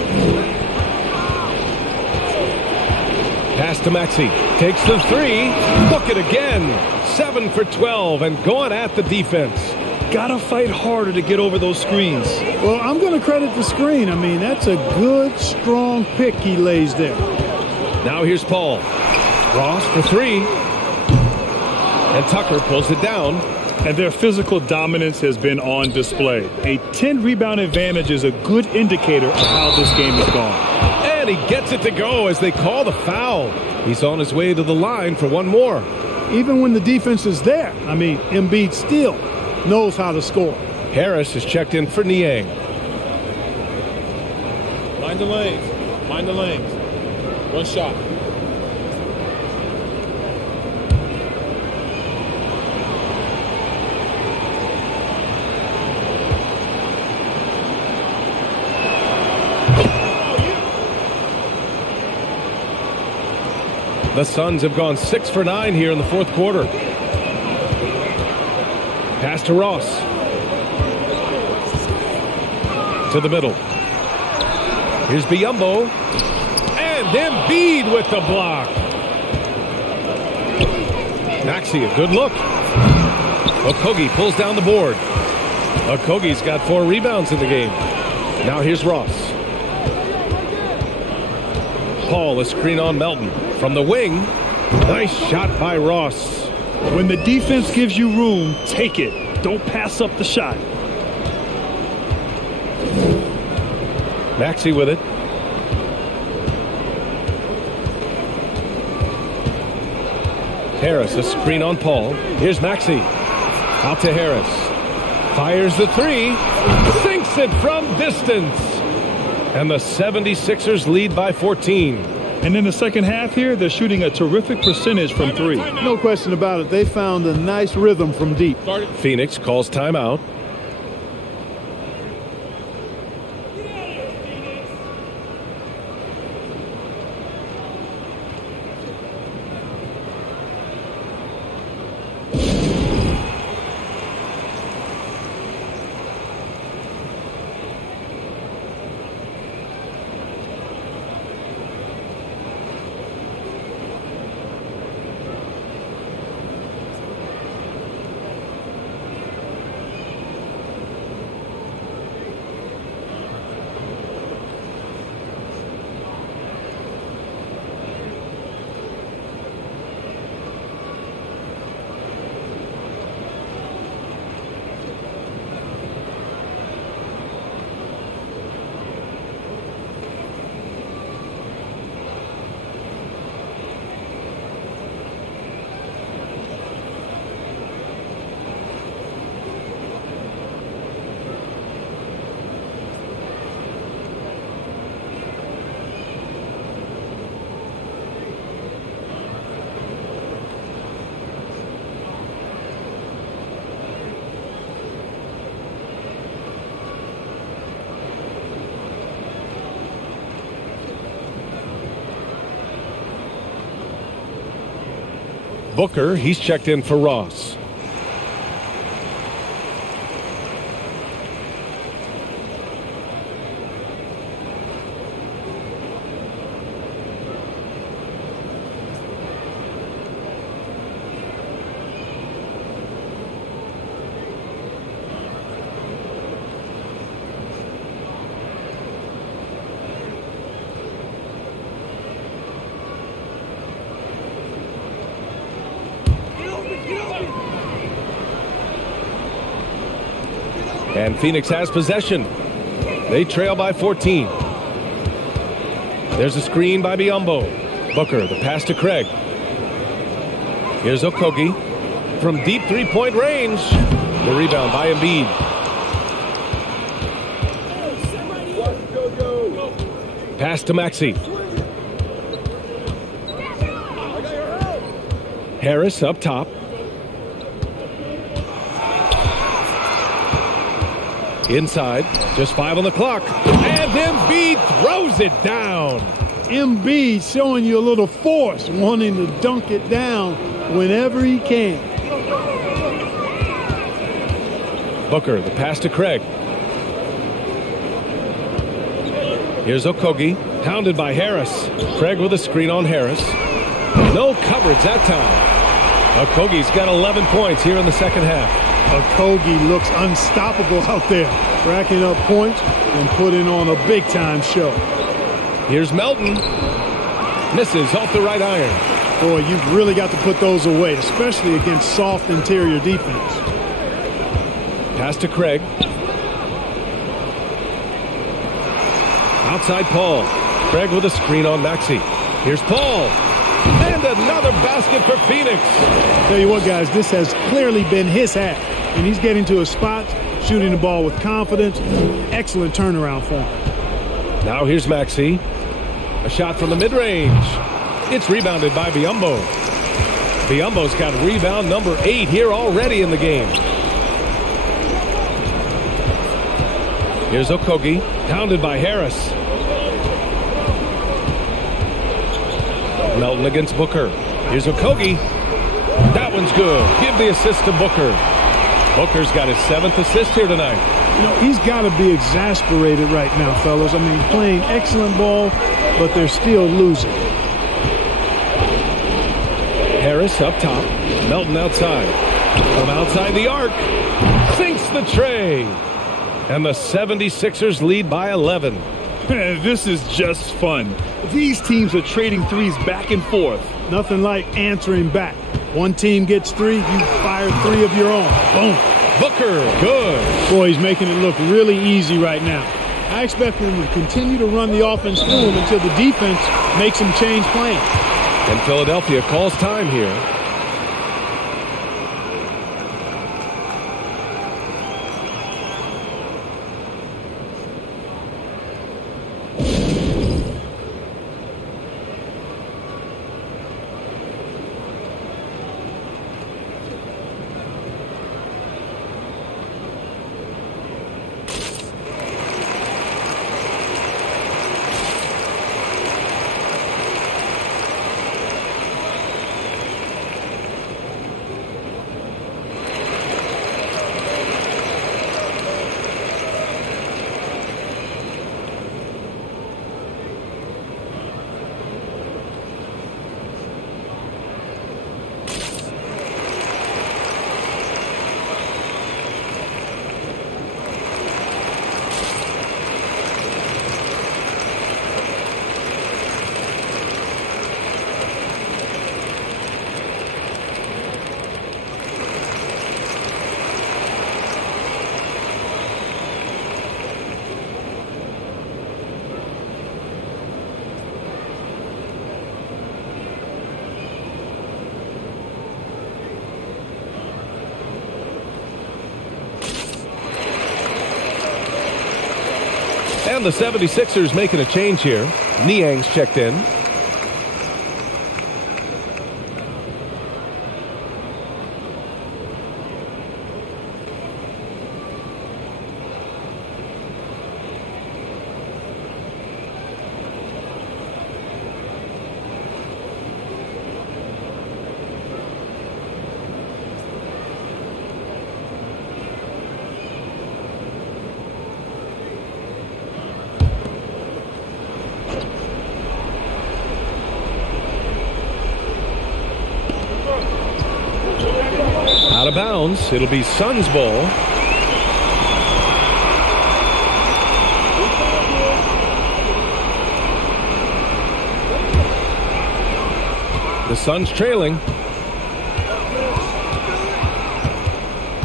Pass to Maxey. Takes the 3. Book it again. 7 for 12 and going at the defense. Gotta fight harder to get over those screens. Well, I'm going to credit the screen. I mean, that's a good, strong pick he lays there. Now here's Paul. Ross for 3. And Tucker pulls it down. And their physical dominance has been on display. A 10-rebound advantage is a good indicator of how this game has gone. And he gets it to go as they call the foul. He's on his way to the line for one more. Even when the defense is there, I mean, Embiid still knows how to score. Harris is checked in for Niang. Mind the lanes. Mind the lanes. One shot. The Suns have gone 6 for 9 here in the fourth quarter. Pass to Ross. To the middle. Here's Biyombo. And Embiid with the block. Maxey, a good look. Okogie pulls down the board. Okogie's got 4 rebounds in the game. Now here's Ross. Paul, a screen on Melton. From the wing, nice shot by Ross. When the defense gives you room, take it. Don't pass up the shot. Maxey with it. Harris, a screen on Paul. Here's Maxey. Out to Harris. Fires the 3. Sinks it from distance. And the 76ers lead by 14. And in the second half here, they're shooting a terrific percentage from 3. No question about it. They found a nice rhythm from deep. Phoenix calls timeout. Booker, he's checked in for Ross. And Phoenix has possession. They trail by 14. There's a screen by Biyombo. Booker, the pass to Craig. Here's Okogie from deep three-point range. The rebound by Embiid. Pass to Maxey. Harris up top. Inside, just 5 on the clock. And Embiid throws it down. Embiid showing you a little force, wanting to dunk it down whenever he can. Booker, the pass to Craig. Here's Okogie, hounded by Harris. Craig with a screen on Harris. No coverage that time. Okogie's got 11 points here in the second half. Okogie looks unstoppable out there, racking up points and putting on a big-time show. Here's Melton. Misses off the right iron. Boy, you've really got to put those away, especially against soft interior defense. Pass to Craig. Outside Paul. Craig with a screen on Maxey. Here's Paul. And another basket for Phoenix. Tell you what, guys, this has clearly been his half. And he's getting to a spot, shooting the ball with confidence. Excellent turnaround for him. Now here's Maxey. A shot from the mid-range. It's rebounded by Biyombo. Biyombo's got rebound number 8 here already in the game. Here's Okogie, hounded by Harris. Melton against Booker. Here's Okogie. That one's good. Give the assist to Booker. Booker's got his 7th assist here tonight. You know, he's got to be exasperated right now, fellas. I mean, playing excellent ball, but they're still losing. Harris up top. Melton outside. From outside the arc. Sinks the tray. And the 76ers lead by 11. This is just fun. These teams are trading threes back and forth. Nothing like answering back. One team gets 3, you fire 3 of your own. Boom. Booker, good. Boy, he's making it look really easy right now. I expect them to continue to run the offense through him until the defense makes him change plans. And Philadelphia calls time here. And the 76ers making a change here. Niang's checked in. Out of bounds. It'll be Suns ball. The Suns trailing.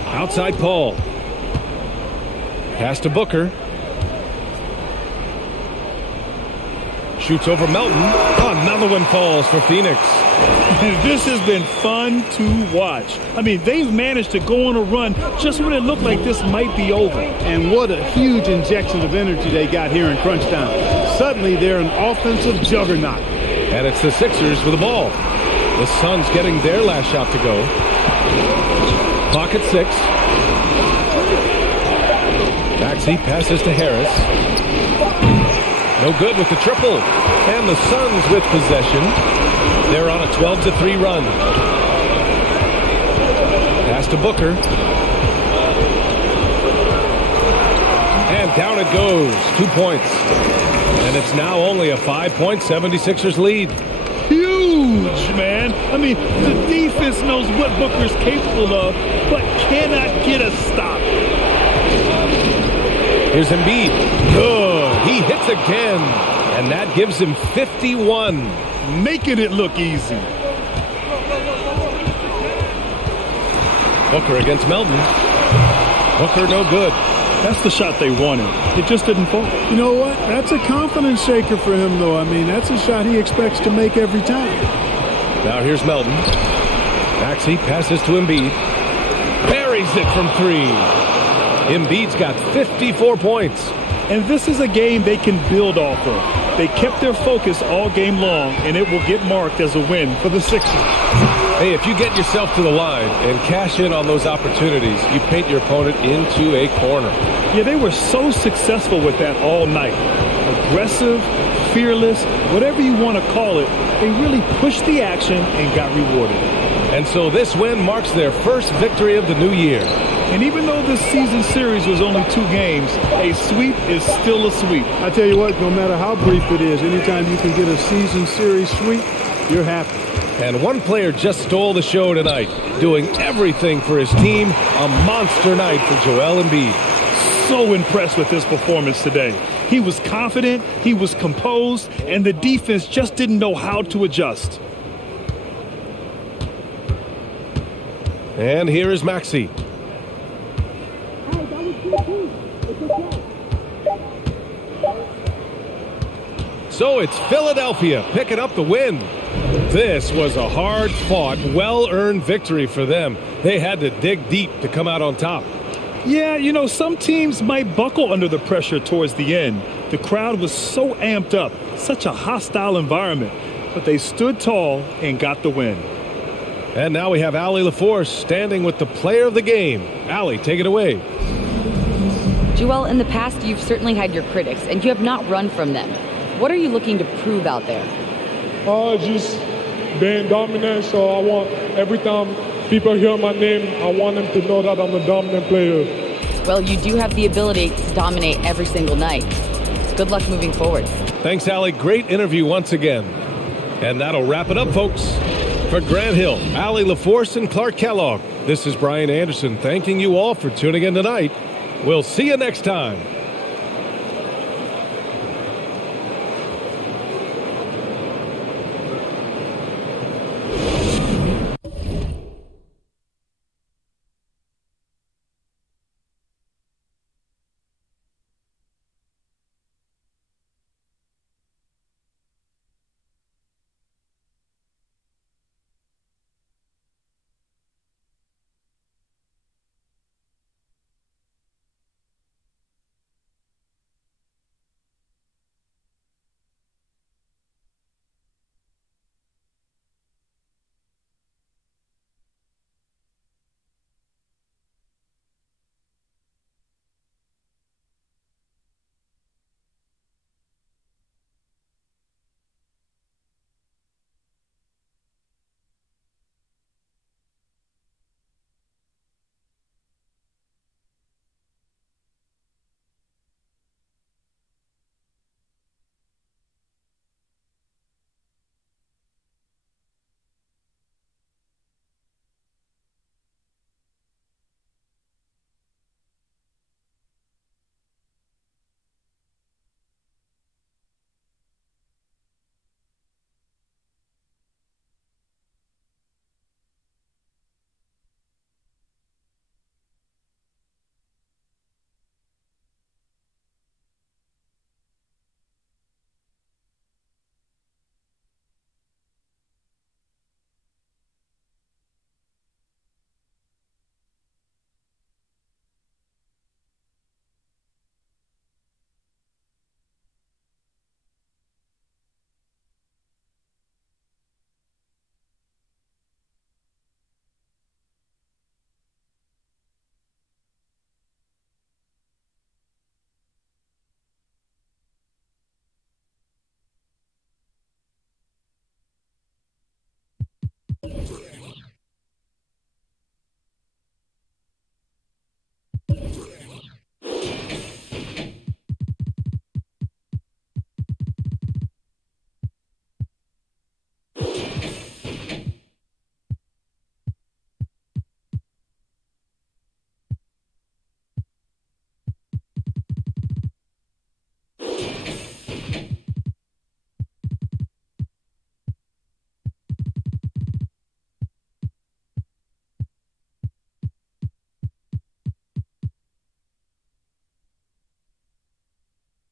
Outside Paul. Pass to Booker. Shoots over Melton. Another one falls for Phoenix. This has been fun to watch. I mean, they've managed to go on a run just when it looked like this might be over. And what a huge injection of energy they got here in crunch time. Suddenly, they're an offensive juggernaut. And it's the Sixers with the ball. The Suns getting their last shot to go. Clock at 6. Maxey passes to Harris. No good with the triple. And the Suns with possession. They're on a 12-3 run. Pass to Booker. And down it goes. 2 points. And it's now only a 5-point 76ers lead. Huge, man. I mean, the defense knows what Booker's capable of, but cannot get a stop. Here's Embiid. Good. He hits again. And that gives him 51. Making it look easy. Booker against Melton. Booker no good. That's the shot they wanted. It just didn't fall. You know what? That's a confidence shaker for him, though. I mean, that's a shot he expects to make every time. Now here's Melton. Maxey passes to Embiid. Buries it from 3. Embiid's got 54 points. And this is a game they can build off of. They kept their focus all game long, and it will get marked as a win for the Sixers. Hey, if you get yourself to the line and cash in on those opportunities, you paint your opponent into a corner. Yeah, they were so successful with that all night. Aggressive, fearless, whatever you want to call it, they really pushed the action and got rewarded. And so this win marks their first victory of the new year. And even though this season series was only 2 games, a sweep is still a sweep. I tell you what, no matter how brief it is, anytime you can get a season series sweep, you're happy. And one player just stole the show tonight, doing everything for his team. A monster night for Joel Embiid. So impressed with his performance today. He was confident, he was composed, and the defense just didn't know how to adjust. And here is Maxey. So it's Philadelphia picking up the win. This was a hard-fought, well-earned victory for them. They had to dig deep to come out on top. Yeah, you know, some teams might buckle under the pressure towards the end. The crowd was so amped up, such a hostile environment. But they stood tall and got the win. And now we have Allie LaForce standing with the player of the game. Allie, take it away. Joel, in the past, you've certainly had your critics, and you have not run from them. What are you looking to prove out there? Just being dominant. So I want every time people hear my name, I want them to know that I'm a dominant player. Well, you do have the ability to dominate every single night. Good luck moving forward. Thanks, Allie. Great interview once again. And that'll wrap it up, folks. For Grant Hill, Allie LaForce, and Clark Kellogg, this is Brian Anderson thanking you all for tuning in tonight. We'll see you next time.